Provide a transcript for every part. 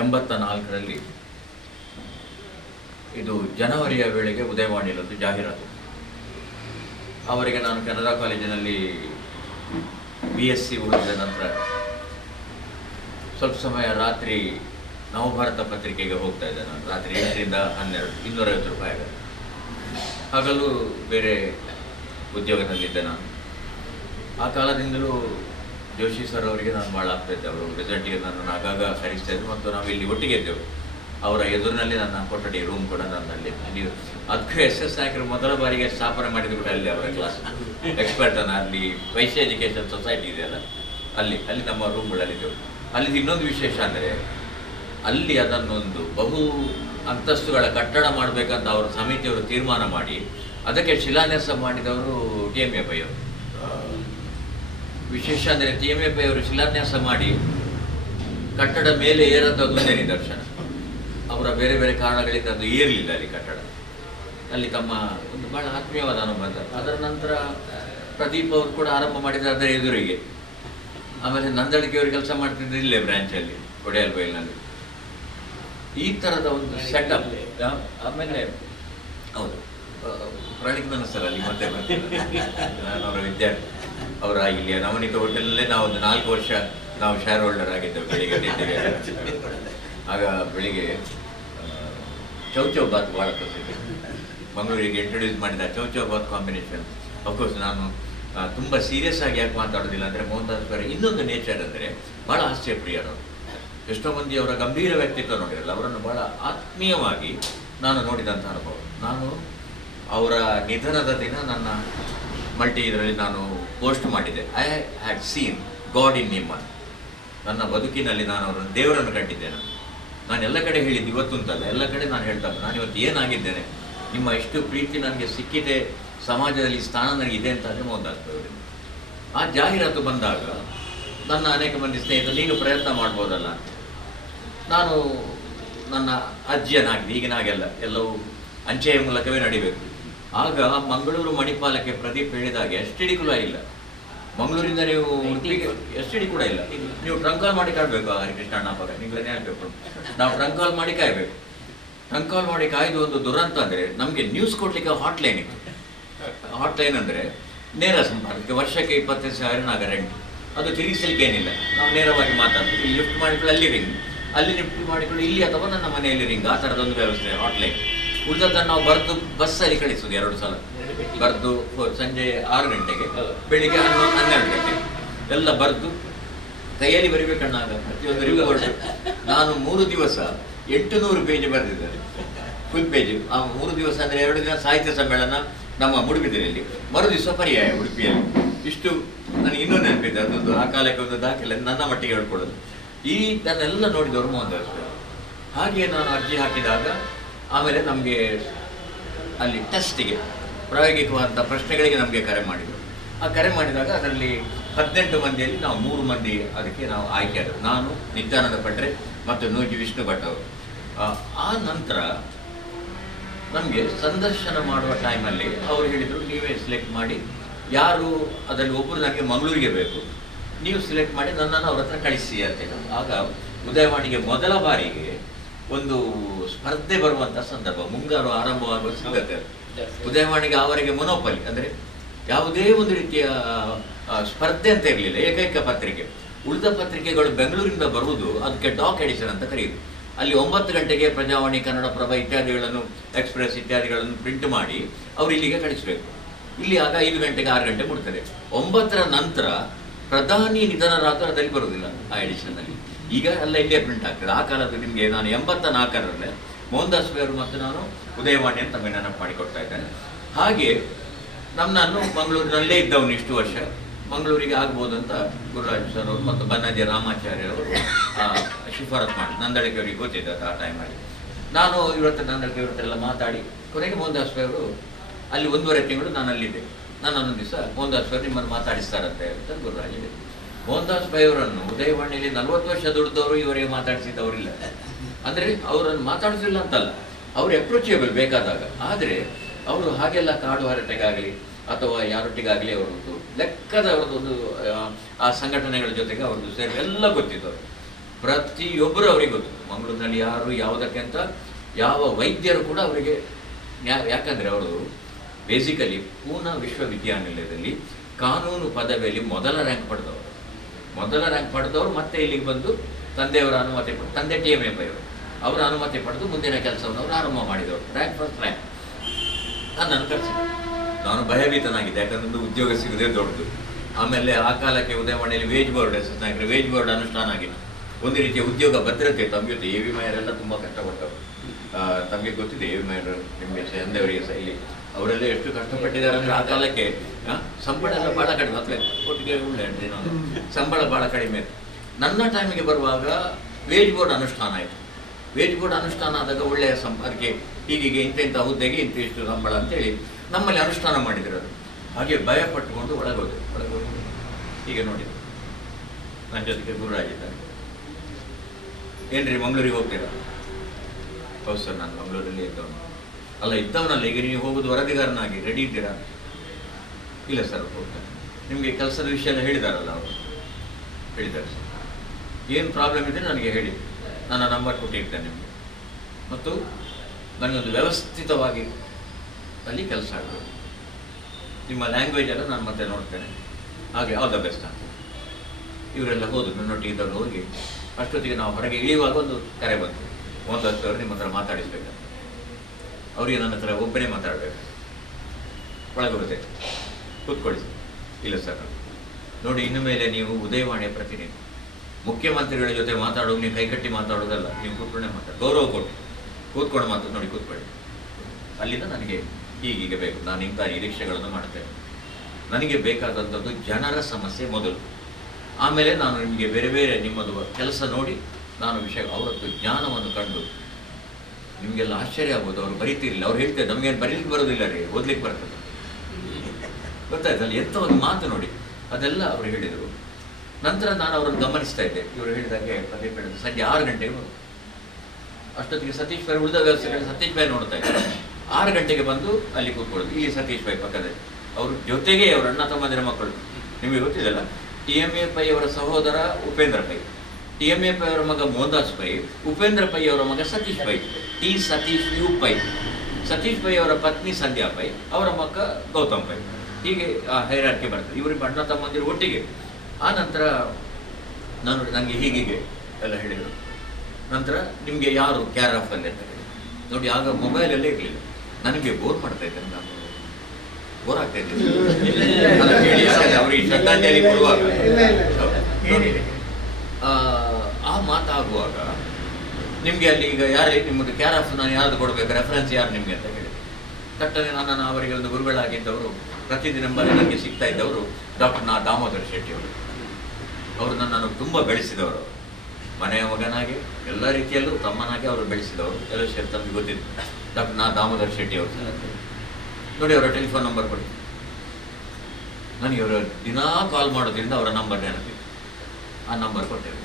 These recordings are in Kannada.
84ರಲ್ಲಿ ಇದು ಜನವರಿಯ ವೇಳೆಗೆ ಉದಯವಾಣಿಯಲ್ಲೊಂದು ಜಾಹೀರಾತು. ಅವರಿಗೆ ನಾನು ಕನ್ನಡ ಕಾಲೇಜಿನಲ್ಲಿ BSc ಓದಿದ ನಂತರ ಸ್ವಲ್ಪ ಸಮಯ ರಾತ್ರಿ ನವಭಾರತ ಪತ್ರಿಕೆಗೆ ಹೋಗ್ತಾ ಇದ್ದೆ. ನಾನು ರಾತ್ರಿ 8ರಿಂದ 12 250 ರೂಪಾಯಿ ಆಗುತ್ತೆ. ಹಗಲು ಬೇರೆ ಉದ್ಯೋಗದಲ್ಲಿದ್ದೆ ನಾನು. ಆ ಕಾಲದಿಂದಲೂ ಜೋಶಿ ಸರ್ ಅವರಿಗೆ ನಾನು ಭಾಳ ಆಗ್ತಾಯಿದ್ದೆ. ಅವರು ರಿಸಲ್ಟಿಗೆ ನನ್ನನ್ನು ಆಗಾಗ ಕರೆಸ್ತಾ ಇದ್ದರು ಮತ್ತು ನಾವು ಇಲ್ಲಿ ಒಟ್ಟಿಗೆ ಇದ್ದೆವು. ಅವರ ಎದುರಿನಲ್ಲಿ ನನ್ನ ಕೊಠಡಿ ರೂಮ್ ಕೂಡ ನನ್ನಲ್ಲಿ. ನೀವು ಅದಕ್ಕೆ SS ನಾಯಕರು ಮೊದಲ ಬಾರಿಗೆ ಸ್ಥಾಪನೆ ಮಾಡಿದ್ರು ಕೂಡ ಅಲ್ಲಿ ಅವರ ಕ್ಲಾಸ್ ಎಕ್ಸ್ಪರ್ಟನ್ನು ಅಲ್ಲಿ ವೈಶ್ಯ ಎಜುಕೇಷನ್ ಸೊಸೈಟಿ ಇದೆಯಲ್ಲ ಅಲ್ಲಿ ನಮ್ಮ ರೂಮ್ಗಳಲ್ಲಿದ್ದೆವು. ಅಲ್ಲಿ ಇನ್ನೊಂದು ವಿಶೇಷ ಅಂದರೆ ಅಲ್ಲಿ ಅದನ್ನೊಂದು ಬಹು ಅಂತಸ್ತುಗಳ ಕಟ್ಟಡ ಮಾಡಬೇಕಂತ ಅವರ ಸಮಿತಿಯವರು ತೀರ್ಮಾನ ಮಾಡಿ ಅದಕ್ಕೆ ಶಿಲಾನ್ಯಾಸ ಮಾಡಿದವರು TMA ಪೈ ಅವರು. ವಿಶೇಷ ಅಂದರೆ TMA ಪೈ ಅವರು ಶಿಲಾನ್ಯಾಸ ಮಾಡಿ ಕಟ್ಟಡ ಮೇಲೆ ಏರದ್ದೊಂದೇ ನಿದರ್ಶನ. ಅವರ ಬೇರೆ ಬೇರೆ ಕಾರಣಗಳಿಂದ ಅದು ಏರಲಿಲ್ಲ ಅಲ್ಲಿ ಕಟ್ಟಡ. ಅಲ್ಲಿ ತಮ್ಮ ಒಂದು ಭಾಳ ಆತ್ಮೀಯವಾದ ಅನುಬಂಧ. ಅದರ ನಂತರ ಪ್ರದೀಪ್ ಅವರು ಕೂಡ ಆರಂಭ ಮಾಡಿದ ಅದರ ಎದುರಿಗೆ. ಆಮೇಲೆ ನಂದಳಿಕೆಯವರು ಕೆಲಸ ಮಾಡ್ತಿದ್ರು ಇಲ್ಲೇ ಬ್ರ್ಯಾಂಚಲ್ಲಿ ಕೊಡೆಯಲ್ ಬೈಲ್ನಲ್ಲಿ. ಈ ಥರದ ಒಂದು ಸೆಟಪ್. ಆಮೇಲೆ ಹೌದು ಪ್ರಾಣಿಕ್ ಮನಸ್ಸರಲ್ಲಿ ಮತ್ತೆ ನಾನು ಅವರ ವಿದ್ಯಾರ್ಥಿ. ಅವರ ಇಲ್ಲಿಯ ನವನೀತ ಹೋಟೆಲಲ್ಲೇ ನಾವು ಒಂದು 4 ವರ್ಷ ನಾವು ಶೇರ್ ಹೋಲ್ಡರ್ ಆಗಿದ್ದೆವು. ಬೆಳಿಗ್ಗೆ ತಿಂಡಿಗೆ ಆಗ ಬೆಳಿಗ್ಗೆ ಚೌಚೌ ಬಾತ್ ಭಾಳ ಪ್ರಸಿದ್ಧ. ಮಂಗಳೂರಿಗೆ ಇಂಟ್ರೊಡ್ಯೂಸ್ ಮಾಡಿದ ಚೌಚೌ ಬಾತ್ ಕಾಂಬಿನೇಷನ್. ಅಫ್ಕೋರ್ಸ್ ನಾನು ತುಂಬ ಸೀರಿಯಸ್ ಆಗಿ ಯಾಕೆ ಮಾತಾಡೋದಿಲ್ಲ ಅಂದರೆ ಮೋಹನ್ದಾಸ್ ಅವರ ಇನ್ನೊಂದು ನೇಚರ್ ಅಂದರೆ ಭಾಳ ಹಾಸ್ಯಪ್ರಿಯರು. ಎಷ್ಟೋ ಮಂದಿ ಅವರ ಗಂಭೀರ ವ್ಯಕ್ತಿತ್ವ ನೋಡಿರಲ್ಲ, ಅವರನ್ನು ಭಾಳ ಆತ್ಮೀಯವಾಗಿ ನಾನು ನೋಡಿದಂಥ ಅನುಭವ. ನಾನು ಅವರ ನಿಧನದ ದಿನ ನನ್ನ ಇದರಲ್ಲಿ ನಾನು ಪೋಸ್ಟ್ ಮಾಡಿದ್ದೆ, ಐ ಹ್ಯಾಡ್ ಸೀನ್ ಗಾಡ್ ಇನ್ ನಿಮ್ಮ. ನನ್ನ ಬದುಕಿನಲ್ಲಿ ನಾನು ಅವರನ್ನು ದೇವರನ್ನು ಕಂಡಿದ್ದೇನೆ. ನಾನು ಎಲ್ಲ ಕಡೆ ಹೇಳಿದ್ದು, ಇವತ್ತು ಅಂತಲ್ಲ ಎಲ್ಲ ಕಡೆ ನಾನು ಹೇಳ್ತಾ ನಾನು ಇವತ್ತು ಏನಾಗಿದ್ದೇನೆ, ನಿಮ್ಮ ಎಷ್ಟು ಪ್ರೀತಿ ನನಗೆ ಸಿಕ್ಕಿದೆ, ಸಮಾಜದಲ್ಲಿ ಸ್ಥಾನ ನನಗಿದೆ ಅಂತ ಅಂದರೆ ಮೋಹನ್ದಾಸ್ ಅವರಿಂದ. ಆ ಜಾಹೀರಾತು ಬಂದಾಗ ನನ್ನ ಅನೇಕ ಮಂದಿ ಸ್ನೇಹಿತರು ನೀನು ಪ್ರಯತ್ನ ಮಾಡ್ಬೋದಲ್ಲ. ನಾನು ನನ್ನ ಅಜ್ಜಿಯನಾಗಿದೆ, ಈಗಿನಾಗೆಲ್ಲ ಎಲ್ಲವೂ ಅಂಚೆಯ ಮೂಲಕವೇ ನಡಿಬೇಕು. ಆಗ ಮಂಗಳೂರು ಮಣಿಪಾಲಕ್ಕೆ ಪ್ರದೀಪ್ ಹೇಳಿದಾಗೆ STD ಕೂಡ ಇಲ್ಲ. ಮಂಗಳೂರಿಂದ ನೀವು ಉಡುಪಿಗೆ STD ಕೂಡ ಇಲ್ಲ. ನೀವು ಟ್ರಂಕ್ ಕಾಲ್ ಮಾಡಿ ಕಾಯಬೇಕು. ಹರಿಕೃಷ್ಣ ಅಣ್ಣಪ್ಪ ನಿಂಗಳನ್ನೇ ಹೇಳ್ಬೇಕು, ನಾವು ಟ್ರಂಕ್ ಕಾಲ್ ಮಾಡಿ ಕಾಯಬೇಕು. ಟ್ರಂಕ್ ಕಾಲ್ ಮಾಡಿ ಕಾಯ್ದು ಒಂದು ದುರಂತ ಅಂದರೆ ನಮಗೆ ನ್ಯೂಸ್ ಕೊಡ್ಲಿಕ್ಕೆ ಹಾಟ್ಲೈನ್ ಇತ್ತು. ಹಾಟ್ಲೈನ್ ಅಂದರೆ ನೇರ ಸಂಪರ್ಕಕ್ಕೆ ವರ್ಷಕ್ಕೆ 25,000 ನಾಗ ರೆಂಟ್. ಅದು ತಿರುಗಿಸಲಿಕ್ಕೆ ಏನಿಲ್ಲ, ನಾವು ನೇರವಾಗಿ ಮಾತಾಡ್ತೀವಿ. ಇಲ್ಲಿ ಲಿಫ್ಟ್ ಮಾಡಿಕೊಂಡು ಅಲ್ಲಿ ರಿಂಗ್, ಅಲ್ಲಿ ಲಿಫ್ಟ್ ಮಾಡಿಕೊಂಡು ಇಲ್ಲಿ ಅಥವಾ ನನ್ನ ಮನೆಯಲ್ಲಿ ರಿಂಗ್, ಆ ಥರದೊಂದು ವ್ಯವಸ್ಥೆ ಹಾಟ್ಲೈನ್. ಉಳಿದದ್ದನ್ನು ನಾವು ಬರೆದು ಬಸ್ಸಲ್ಲಿ ಕಳಿಸೋದು 2 ಸಲ ಬರೆದು. ಸಂಜೆ 6 ಗಂಟೆಗೆ, ಬೆಳಿಗ್ಗೆ 12 ಗಂಟೆಗೆ ಎಲ್ಲ ಬರೆದು ಕೈಯಲ್ಲಿ ಬರಿಬೇಕಣ್ಣಾಗ ಪ್ರತಿಯೊಂದು ರಿಪೋರ್ಟ್. ನಾನು 3 ದಿವಸ 800 ಪೇಜ್ ಬರೆದಿದ್ದಾರೆ, ಫುಲ್ ಪೇಜ್. ಆ 3 ದಿವಸ ಅಂದರೆ 2 ದಿನ ಸಾಹಿತ್ಯ ಸಮ್ಮೇಳನ ನಮ್ಮ ಮುಡುಬಿದಿರೆಯಲ್ಲಿ, ಮರುದಿವಸ ಪರ್ಯಾಯ ಉಡುಪಿಯಲ್ಲಿ. ಇಷ್ಟು ನನಗೆ ಇನ್ನೂ ನೆನಪಿದೆ. ಅದೊಂದು ಆ ಕಾಲಕ್ಕೆ ಒಂದು ದಾಖಲೆ ನನ್ನ ಮಟ್ಟಿಗೆ ಹೇಳ್ಕೊಳ್ಳೋದು. ಈ ತನ್ನೆಲ್ಲ ನೋಡಿದವರು ಮೋಹನ್ದಾಸ್. ಹಾಗೆ ನಾನು ಅರ್ಜಿ ಹಾಕಿದಾಗ ಆಮೇಲೆ ನಮಗೆ ಅಲ್ಲಿ ಟೆಸ್ಟಿಗೆ ಪ್ರಾಯೋಗಿಕವಾದಂಥ ಪ್ರಶ್ನೆಗಳಿಗೆ ನಮಗೆ ಕರೆ ಮಾಡಿದರು. ಆ ಕರೆ ಮಾಡಿದಾಗ ಅದರಲ್ಲಿ 18 ಮಂದಿಯಲ್ಲಿ ನಾವು 3 ಮಂದಿ ಅದಕ್ಕೆ ನಾವು ಆಯ್ಕೆಯಾದರು. ನಾನು, ನಿತ್ಯಾನಂದ ಪಟ್ರೆ ಮತ್ತು ನೂಜಿ ವಿಷ್ಣು ಭಟ್ ಅವರು. ಆ ನಂತರ ನಮಗೆ ಸಂದರ್ಶನ ಮಾಡುವ ಟೈಮಲ್ಲಿ ಅವರು ಹೇಳಿದರು, ನೀವೇ ಸೆಲೆಕ್ಟ್ ಮಾಡಿ, ಯಾರು ಅದರಲ್ಲಿ ಒಬ್ಬರು ನನಗೆ ಮಂಗಳೂರಿಗೆ ಬೇಕು, ನೀವು ಸೆಲೆಕ್ಟ್ ಮಾಡಿ ನನ್ನನ್ನು ಅವ್ರ ಹತ್ರ ಕಳಿಸಿ ಅಂತೇಳಿ. ಆಗ ಉದಯವಾಣಿಗೆ ಮೊದಲ ಬಾರಿಗೆ ಒಂದು ಸ್ಪರ್ಧೆ ಬರುವಂಥ ಸಂದರ್ಭ, ಮುಂಗಾರು ಆರಂಭವಾಗುವ ಸಿದ್ಧತೆ. ಉದಯವಾಣಿಗೆ ಅವರಿಗೆ ಮೊನೋಪಲಿ ಅಂದರೆ ಯಾವುದೇ ಒಂದು ರೀತಿಯ ಸ್ಪರ್ಧೆ ಅಂತ ಇರಲಿಲ್ಲ, ಏಕೈಕ ಪತ್ರಿಕೆ. ಉಳಿದ ಪತ್ರಿಕೆಗಳು ಬೆಂಗಳೂರಿಂದ ಬರುವುದು ಅದಕ್ಕೆ ಡಾಕ್ ಎಡಿಷನ್ ಅಂತ ಕರೆಯುವುದು. ಅಲ್ಲಿ 9 ಗಂಟೆಗೆ ಪ್ರಜಾವಾಣಿ, ಕನ್ನಡಪ್ರಭ ಇತ್ಯಾದಿಗಳನ್ನು, ಎಕ್ಸ್ಪ್ರೆಸ್ ಇತ್ಯಾದಿಗಳನ್ನು ಪ್ರಿಂಟ್ ಮಾಡಿ ಅವರು ಇಲ್ಲಿಗೆ ಕಳಿಸಬೇಕು. ಇಲ್ಲಿ ಆಗ 5 ಗಂಟೆಗೆ 6 ಗಂಟೆ ಮುಡ್ತದೆ. 9ರ ನಂತರ ಪ್ರಧಾನಿ ನಿಧನರಾದ ಅದರಲ್ಲಿ ಬರುವುದಿಲ್ಲ ಆ ಎಡಿಷನ್ನಲ್ಲಿ. ಈಗ ಎಲ್ಲ ಇಲ್ಲೇ ಪ್ರಿಂಟ್ ಆಗ್ತದೆ. ಆ ಕಾಲದ ನಿಮಗೆ ನಾನು 84ರಲ್ಲೇ ಮೋಹನ್ದಾಸ್ ಅವರು ಮತ್ತು ನಾನು ಉದಯವಾಣಿ ಅಂತ ತಮಗೆ ನೆನಪು ಮಾಡಿಕೊಡ್ತಾ ಇದ್ದೇನೆ. ಹಾಗೆ ನನ್ನನ್ನು ಮಂಗಳೂರಿನಲ್ಲೇ ಇದ್ದವನು ಇಷ್ಟು ವರ್ಷ, ಮಂಗಳೂರಿಗೆ ಆಗ್ಬೋದು ಅಂತ ಗುರುರಾಜ್ ಸರ್ ಅವರು ಮತ್ತು ಬನ್ನಜಿ ರಾಮಾಚಾರ್ಯ ಅವರು ಶಿಫಾರತ್ ಮಾಡಿ, ನಂದಳಿಕೆಯವರಿಗೆ ಗೊತ್ತಿದ್ದ ಆ ಟೈಮಲ್ಲಿ. ನಾನು ಇವತ್ತು ನಂದಳಿಕೆಯವರೆಲ್ಲ ಮಾತಾಡಿ ಕೊನೆಗೆ ಮೋಹನ್ದಾಸ್ ಅವರು ಅಲ್ಲಿ 1.5 ತಿಂಗಳು ನಾನು ಅಲ್ಲಿದ್ದೆ. ನಾನು ಒಂದೊಂದು ದಿವಸ ಮೋಹನ್ದಾಸ್ ಅವರು ನಿಮ್ಮನ್ನು ಮಾತಾಡಿಸ್ತಾರಂತೆ ಅಂತ ಗುರುರಾಜ್ ಹೇಳಿದೆ. ಮೋಹನ್ದಾಸ್ ಅವರನ್ನು ಉದಯವಾಣಿಯಲ್ಲಿ 40 ವರ್ಷ ದುಡಿದವರು ಇವರಿಗೆ ಮಾತಾಡಿಸಿದವರಿಲ್ಲ. ಅಂದರೆ ಅವರನ್ನು ಮಾತಾಡಿಸಿಲ್ಲ ಅಂತಲ್ಲ, ಅವರು ಅಪ್ರೋಚೇಬಲ್ ಬೇಕಾದಾಗ. ಆದರೆ ಅವರು ಹಾಗೆಲ್ಲ ಕಾಡು ಹರಟೆಗಾಗಲಿ ಅಥವಾ ಯಾರೊಟ್ಟಿಗಾಗಲಿ ಅವರದ್ದು ಲೆಕ್ಕದ ಅವರದೊಂದು ಆ ಸಂಘಟನೆಗಳ ಜೊತೆಗೆ ಅವ್ರದ್ದು ಸೇರಿ ಎಲ್ಲ ಗೊತ್ತಿತ್ತು. ಅವರು ಪ್ರತಿಯೊಬ್ಬರು ಅವರಿಗೆ ಗೊತ್ತು. ಮಂಗಳೂರಿನಲ್ಲಿ ಯಾರು ಯಾವುದಕ್ಕೆ ಅಂತ ಯಾವ ವೈದ್ಯರು ಕೂಡ ಅವರಿಗೆ ಯಾಕಂದರೆ ಅವರು ಬೇಸಿಕಲಿ ಪೂನಾ ವಿಶ್ವವಿದ್ಯಾನಿಲಯದಲ್ಲಿ ಕಾನೂನು ಪದವಿಯಲ್ಲಿ ಮೊದಲ ರ್ಯಾಂಕ್ ಪಡೆದವರು ಮತ್ತೆ ಇಲ್ಲಿಗೆ ಬಂದು ತಂದೆಯವರ ಅನುಮತಿ ಪಡೆದು, ತಂದೆ TMA ಬೈವರು ಅವರ ಅನುಮತಿ ಪಡೆದು ಮುಂದಿನ ಕೆಲಸವನ್ನು ಅವರು ಆರಂಭ ಮಾಡಿದವರು. ಫಸ್ಟ್ ರ್ಯಾಂಕ್ ನನ್ನನ್ನು ಕರೆಸಿ. ನಾನು ಭಯಭೀತನಾಗಿದ್ದೆ, ಯಾಕಂದ್ರೆ ಉದ್ಯೋಗ ಸಿಗದೆ ದೊಡ್ಡದು. ಆಮೇಲೆ ಆ ಕಾಲಕ್ಕೆ ಉದಯವಾಣಿಯಲ್ಲಿ ವೇಜ್ ಬೋರ್ಡ್ ಅನುಷ್ಠಾನ ಆಗಿಲ್ಲ. ಒಂದು ರೀತಿಯ ಉದ್ಯೋಗ ಭದ್ರತೆ. ತಮಗೆ ಗೊತ್ತು, AV ಮಾಯರೆಲ್ಲ ತುಂಬ ಕಷ್ಟಪಟ್ಟವರು. ತಮಗೆ ಗೊತ್ತಿದೆ AV ಮಾಯರು, ನಿಮಗೆ ಸಂದೇವರಿಗೆ ಸಹ ಇಲ್ಲಿ ಅವರೆಲ್ಲ ಎಷ್ಟು ಕಷ್ಟಪಟ್ಟಿದ್ದಾರೆ ಅಂದರೆ ಆ ಕಾಲಕ್ಕೆ ಸಂಬಳ ಎಲ್ಲ ಭಾಳ ಕಡಿಮೆ, ಅಥವಾ ಒಟ್ಟಿಗೆ ಒಳ್ಳೆ ಸಂಬಳ ಭಾಳ ಕಡಿಮೆ. ನನ್ನ ಟೈಮಿಗೆ ಬರುವಾಗ ವೇಜ್ ಬೋರ್ಡ್ ಅನುಷ್ಠಾನ ಆಯಿತು. ವೇಜ್ ಬೋರ್ಡ್ ಅನುಷ್ಠಾನ ಆದಾಗ ಒಳ್ಳೆಯ ಅದಕ್ಕೆ ಹೀಗೆ ಇಂಥ ಹುದ್ದೆಗೆ ಇಷ್ಟು ಸಂಬಳ ಅಂತೇಳಿ ನಮ್ಮಲ್ಲಿ ಅನುಷ್ಠಾನ ಮಾಡಿದ್ರು. ಹಾಗೆ ಭಯ ಪಟ್ಟುಕೊಂಡು ಒಳಗೋದೆ. ಹೀಗೆ ನೋಡಿ, ನನ್ನ ಜೊತೆಗೆ ಗುರುರಾಜ್ ಇದ್ದಾರೆ. ಏನ್ರಿ ಮಂಗಳೂರಿಗೆ ಹೋಗ್ತೀರಾ? ಹೌದು ಸರ್, ನಾನು ಮಂಗಳೂರಲ್ಲಿ ಇದ್ದವನು. ಅಲ್ಲ, ಇದ್ದವನಲ್ಲ, ಈಗ ನೀವು ಹೋಗೋದು ವರದಿಗಾರನಾಗಿ ರೆಡಿ ಇದ್ದೀರಾ? ಇಲ್ಲ ಸರ್, ಹೋಗ್ತಾರೆ. ನಿಮಗೆ ಕೆಲಸದ ವಿಷಯ ಎಲ್ಲ ಹೇಳಿದಾರಲ್ಲ ಅವರು? ಹೇಳಿದ್ದಾರೆ ಸರ್. ಏನು ಪ್ರಾಬ್ಲಮ್ ಇದ್ದರೆ ನನಗೆ ಹೇಳಿ, ನನ್ನ ನಂಬರ್ ಕೊಟ್ಟಿರ್ತೇನೆ ನಿಮಗೆ. ಮತ್ತು ನನಗೊಂದು ವ್ಯವಸ್ಥಿತವಾಗಿ ಅಲ್ಲಿ ಕೆಲಸ ಆಗಬೇಕು. ನಿಮ್ಮ ಲ್ಯಾಂಗ್ವೇಜ್ ಎಲ್ಲ ನಾನು ಮತ್ತೆ ನೋಡ್ತೇನೆ. ಹಾಗೆ ಆಲ್ ದ ಬೆಸ್ಟ್ ಅಂತ ಇವರೆಲ್ಲ ಹೋದ್ರು. ನನ್ನೊಟ್ಟಿಗೆ ಇದ್ದವ್ರು ಹೋಗಿ ಅಷ್ಟೊತ್ತಿಗೆ ನಾವು ಹೊರಗೆ ಇಳಿಯುವಾಗ ಒಂದು ಕರೆ ಬಂತು. 1 ಹತ್ತು ನಿಮ್ಮ ಹತ್ರ ಮಾತಾಡಿಸ್ಬೇಕು. ಅವರಿಗೆ ನನ್ನ ಹತ್ರ ಒಬ್ಬನೇ ಮಾತಾಡಬೇಕು. ಒಳಗೆ ಬರುತ್ತೆ, ಕೂತ್ಕೊಳ್ಳಿ. ಇಲ್ಲ ಸರ್, ನೋಡಿ, ಇನ್ನು ಮೇಲೆ ನೀವು ಉದಯವಾಣಿಯ ಪ್ರತಿನಿಧಿ. ಮುಖ್ಯಮಂತ್ರಿಗಳ ಜೊತೆ ಮಾತಾಡೋದು ನೀವು ಕೈಕಟ್ಟಿ ಮಾತಾಡೋದಲ್ಲ, ನೀವು ಕೂತ್ಕೊಂಡೇ ಗೌರವ ಕೊಟ್ಟು ಕೂತ್ಕೊಂಡು ಮಾತು. ನೋಡಿ, ಕೂತ್ಕೊಳ್ಳಿ. ಅಲ್ಲಿಂದ ನನಗೆ ಹೀಗೀಗೆ ಬೇಕು, ನಾನು ಇಂಥ ನಿರೀಕ್ಷೆಗಳನ್ನು ಮಾಡ್ತೇನೆ. ನನಗೆ ಬೇಕಾದಂಥದ್ದು ಜನರ ಸಮಸ್ಯೆ ಮೊದಲು, ಆಮೇಲೆ ನಾನು ನಿಮಗೆ ಬೇರೆ ಬೇರೆ ನಿಮ್ಮದು ಕೆಲಸ ನೋಡಿ ನಾನು ಅವರದ್ದು ಜ್ಞಾನವನ್ನು ಕಂಡು ನಿಮಗೆಲ್ಲ ಆಶ್ಚರ್ಯ ಆಗ್ಬೋದು. ಅವರು ಬರೀತಿರಲಿಲ್ಲ, ಅವ್ರು ಹೇಳ್ತಾರೆ ನಮಗೇನು ಬರೀಲಿಕ್ಕೆ ಬರೋದಿಲ್ಲ ರೀ, ಓದ್ಲಿಕ್ಕೆ ಬರ್ತದೆ. ಗೊತ್ತಾಯ್ತಲ್ಲ, ಎಂಥ ಒಂದು ಮಾತು ನೋಡಿ, ಅದೆಲ್ಲ ಅವರು ಹೇಳಿದರು. ನಂತರ ನಾನು ಅವರನ್ನು ಗಮನಿಸ್ತಾ ಇದ್ದೆ. ಇವರು ಹೇಳಿದಾಗೆ ಪದೇ ಪದೇ ಸಂಜೆ 6 ಗಂಟೆಗೆ ಅಷ್ಟೊತ್ತಿಗೆ ಸತೀಶ್ ಭಾಯ್ ಉಳಿದ ವ್ಯವಸ್ಥೆಗಳು ಸತೀಶ್ ಭಾಯ್ ನೋಡ್ತಾ ಇದ್ದಾರೆ. 6 ಗಂಟೆಗೆ ಬಂದು ಅಲ್ಲಿ ಕೂತ್ಕೊಳ್ಳೋದು. ಇಲ್ಲಿ ಸತೀಶ್ ಭಾಯ್ ಪಕ್ಕದಲ್ಲಿ, ಅವ್ರ ಜೊತೆಗೆ ಅವರ ಅಣ್ಣ ತಮ್ಮಂದಿರ ಮಕ್ಕಳು. ನಿಮಗೆ ಗೊತ್ತಿದೆಯಲ್ಲ, TMA ಪೈ ಅವರ ಸಹೋದರ ಉಪೇಂದ್ರ ಪೈ, TMA ಪೈ ಅವರ ಮಗ ಮೋಹನ್ದಾಸ್ ಪೈ, ಉಪೇಂದ್ರ ಪೈ ಅವರ ಮಗ ಸತೀಶ್ ಪೈ, ಸತೀಶ್ ಯು ಪೈ, ಸತೀಶ್ ಪೈ ಅವರ ಪತ್ನಿ ಸಂಧ್ಯಾ ಪೈ, ಅವರ ಮಗ ಗೌತಮ್ ಪೈ. ಹೀಗೆ ಆ ಹೈರಾರ್ಕಿ ಬರ್ತದೆ. ಇವರಿಗೆ ಅಣ್ಣ ತಮ್ಮಂದಿರು ಒಟ್ಟಿಗೆ. ಆ ನಂತರ ನನಗೆ ಹೀಗೆ ಎಲ್ಲ ಹೇಳಿದರು. ನಂತರ ನಿಮಗೆ ಯಾರು ಕೇರ್ ಆಫ್ ಅಲ್ಲಿ ಅಂತ ಹೇಳಿ ನೋಡಿ. ಆಗ ಮೊಬೈಲಲ್ಲೇ ಇರಲಿಲ್ಲ. ನನಗೆ ಬೋರ್ ಮಾಡ್ತಾ ಇದ್ದೆ, ನಾನು ಬೋರ್ ಆಗ್ತಾ ಇದ್ದೆ. ಅವರಿಗೆ ಶ್ರದ್ಧಾಂಜಲಿ ಕೊಡುವಾಗ ನೋಡಿ, ಆ ಮಾತಾಗುವಾಗ ನಿಮಗೆ ಅಲ್ಲಿ ಈಗ ಯಾರೇ ನಿಮ್ಮದು ಕೇರ್ ಆಫ್ ನಾನು ಯಾರು ಕೊಡಬೇಕು, ರೆಫರೆನ್ಸ್ ಯಾರು ನಿಮಗೆ ಅಂತ ಹೇಳಿ ತಟ್ಟನೆ ನಾನು ಅವರಿಗೆ ಒಂದು ಗುರುಗಳಾಗಿದ್ದವರು, ಪ್ರತಿದಿನ ನನಗೆ ಸಿಗ್ತಾ ಇದ್ದವರು ಡಾಕ್ಟರ್ ದಾಮೋದರ್ ಶೆಟ್ಟಿ ಅವರು ನನ್ನನ್ನು ತುಂಬ ಬೆಳೆಸಿದವರು. ಮನೆಯ ಮಗನಾಗಿ ಎಲ್ಲ ರೀತಿಯಲ್ಲೂ ತಮ್ಮನಾಗಿ ಅವರು ಬೆಳೆಸಿದವರು. ಎಲ್ಲ ಸೇರಿ ತಮಗೆ ಗೊತ್ತಿತ್ತು. ಡಾಕ್ಟರ್ ದಾಮೋದರ್ ಶೆಟ್ಟಿ ಅವರು ನೋಡಿ, ಅವರ ಟೆಲಿಫೋನ್ ನಂಬರ್ ಕೊಡಿ. ನನಗೆ ಅವರ ದಿನಾ ಕಾಲ್ ಮಾಡೋದ್ರಿಂದ ಅವರ ನಂಬರ್ ನೆನಪಿತ್ತು. ಆ ನಂಬರ್ ಕೊಟ್ಟೆವು.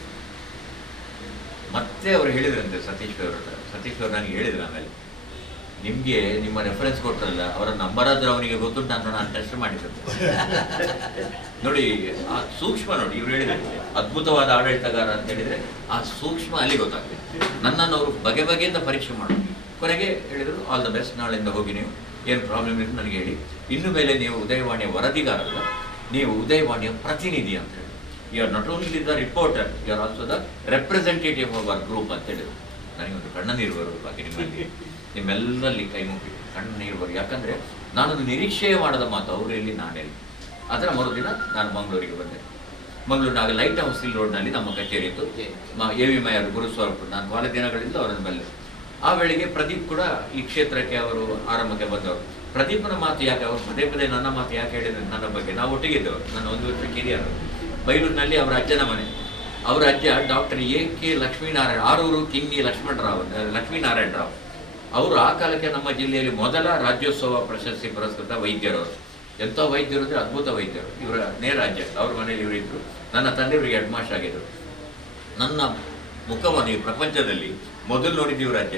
ಮತ್ತೆ ಅವರು ಹೇಳಿದ್ರಂತೆ ಸತೀಶ್ ಅವ್ರ ಹತ್ರ. ಸತೀಶ್ ಅವರು ನನಗೆ ಹೇಳಿದ್ರು, ಆಮೇಲೆ ನಿಮಗೆ ನಿಮ್ಮ ರೆಫರೆನ್ಸ್ ಕೊಟ್ಟರಲ್ಲ, ಅವರ ನಂಬರ್ ಆದ್ರೆ ಅವನಿಗೆ ಗೊತ್ತುಂಟು ಅಂತ ನಾನು ಟೆಸ್ಟ್ ಮಾಡಿದ್ದೆ. ನೋಡಿ, ಆ ಸೂಕ್ಷ್ಮ ನೋಡಿ, ಇವ್ರು ಹೇಳಿದ್ರೆ ಅದ್ಭುತವಾದ ಆಡಳಿತಗಾರ ಅಂತ ಹೇಳಿದರೆ ಆ ಸೂಕ್ಷ್ಮ ಅಲ್ಲಿ ಗೊತ್ತಾಗ್ತದೆ. ನನ್ನನ್ನು ಅವರು ಬಗೆ ಬಗೆಯಿಂದ ಪರೀಕ್ಷೆ ಮಾಡೋದು. ಕೊನೆಗೆ ಹೇಳಿದರು, ಆಲ್ ದ ಬೆಸ್ಟ್, ನಾಳೆಯಿಂದ ಹೋಗಿ ನೀವು ಏನು ಪ್ರಾಬ್ಲಮ್ ಇದೆ ನನಗೆ ಹೇಳಿ. ಇನ್ನು ಮೇಲೆ ನೀವು ಉದಯವಾಣಿಯ ವರದಿಗಾರಲ್ಲ, ನೀವು ಉದಯವಾಣಿಯ ಪ್ರತಿನಿಧಿ ಅಂತ ಹೇಳಿ. You are not only the reporter, you are also the representative of our group ಅಂತ ಹೇಳಿದರು. ನನಗೊಂದು ಕಣ್ಣನೀರು ಬರೋದು. ಬಾಕಿ ನಿಮ್ಮೆಲ್ಲರಲ್ಲಿ ಕೈ ಮುಗಿ ಕಣ್ಣೀರು ಬರೋದು. ಯಾಕಂದರೆ ನಾನೊಂದು ನಿರೀಕ್ಷೆ ಮಾಡದ ಮಾತು ಅವರಲ್ಲಿ ನಾನೆಲ್ಲಿ. ಅದರ ಮರುದಿನ ನಾನು ಮಂಗಳೂರಿಗೆ ಬಂದೆ. ಮಂಗಳೂರಿನಾಗ ಲೈಟ್ ಹೌಸ್ ಹಿಲ್ ರೋಡ್ನಲ್ಲಿ ನಮ್ಮ ಕಚೇರಿ ಇತ್ತು. AV ಮಾಯರ್ ಗುರುಸ್ವರೂಪ, ನಾನು ಬಹಳ ದಿನಗಳಿಂದ ಅವರನ್ನು ಬಲ್ಲೆ. ಆ ವೇಳೆಗೆ ಪ್ರದೀಪ್ ಕೂಡ ಈ ಕ್ಷೇತ್ರಕ್ಕೆ ಅವರು ಆರಂಭಕ್ಕೆ ಬಂದವರು. ಪ್ರದೀಪನ ಮಾತು ಯಾಕೆ, ಅವರು ಪದೇ ಪದೇ ನನ್ನ ಮಾತು ಯಾಕೆ ಹೇಳಿದ್ರು ನನ್ನ ಬಗ್ಗೆ, ನಾವು ಒಟ್ಟಿಗಿದ್ದವರು. ನನ್ನ 1 ವರ್ಷ ಕಿರಿಯರು. ಬೈಲೂರಿನಲ್ಲಿ ಅವರ ಅಜ್ಜನ ಮನೆ. ಅವರ ಅಜ್ಜ ಡಾಕ್ಟರ್ AK ಲಕ್ಷ್ಮೀನಾರಾಯಣ, ಆರೂರು ಕಿಂಗಿ ಲಕ್ಷ್ಮೀನಾರಾಯಣ ರಾವ್. ಅವರು ಆ ಕಾಲಕ್ಕೆ ನಮ್ಮ ಜಿಲ್ಲೆಯಲ್ಲಿ ಮೊದಲ ರಾಜ್ಯೋತ್ಸವ ಪ್ರಶಸ್ತಿ ಪುರಸ್ಕೃತ ವೈದ್ಯರವರು. ಎಂಥ ವೈದ್ಯರು ಅಂದರೆ ಅದ್ಭುತ ವೈದ್ಯರು. ಇವರ ನೇರ ಅಜ್ಜ, ಅವ್ರ ಮನೇಲಿ ಇವರಿದ್ದರು. ನನ್ನ ತಂದೆಯವರಿಗೆ ಹೆಡ್ ಮಾಸ್ಟರ್ ಆಗಿದ್ದರು. ನನ್ನ ಮುಖವನ್ನು ಈ ಪ್ರಪಂಚದಲ್ಲಿ ಮೊದಲು ನೋಡಿದ್ದು ಇವರ ಅಜ್ಜ.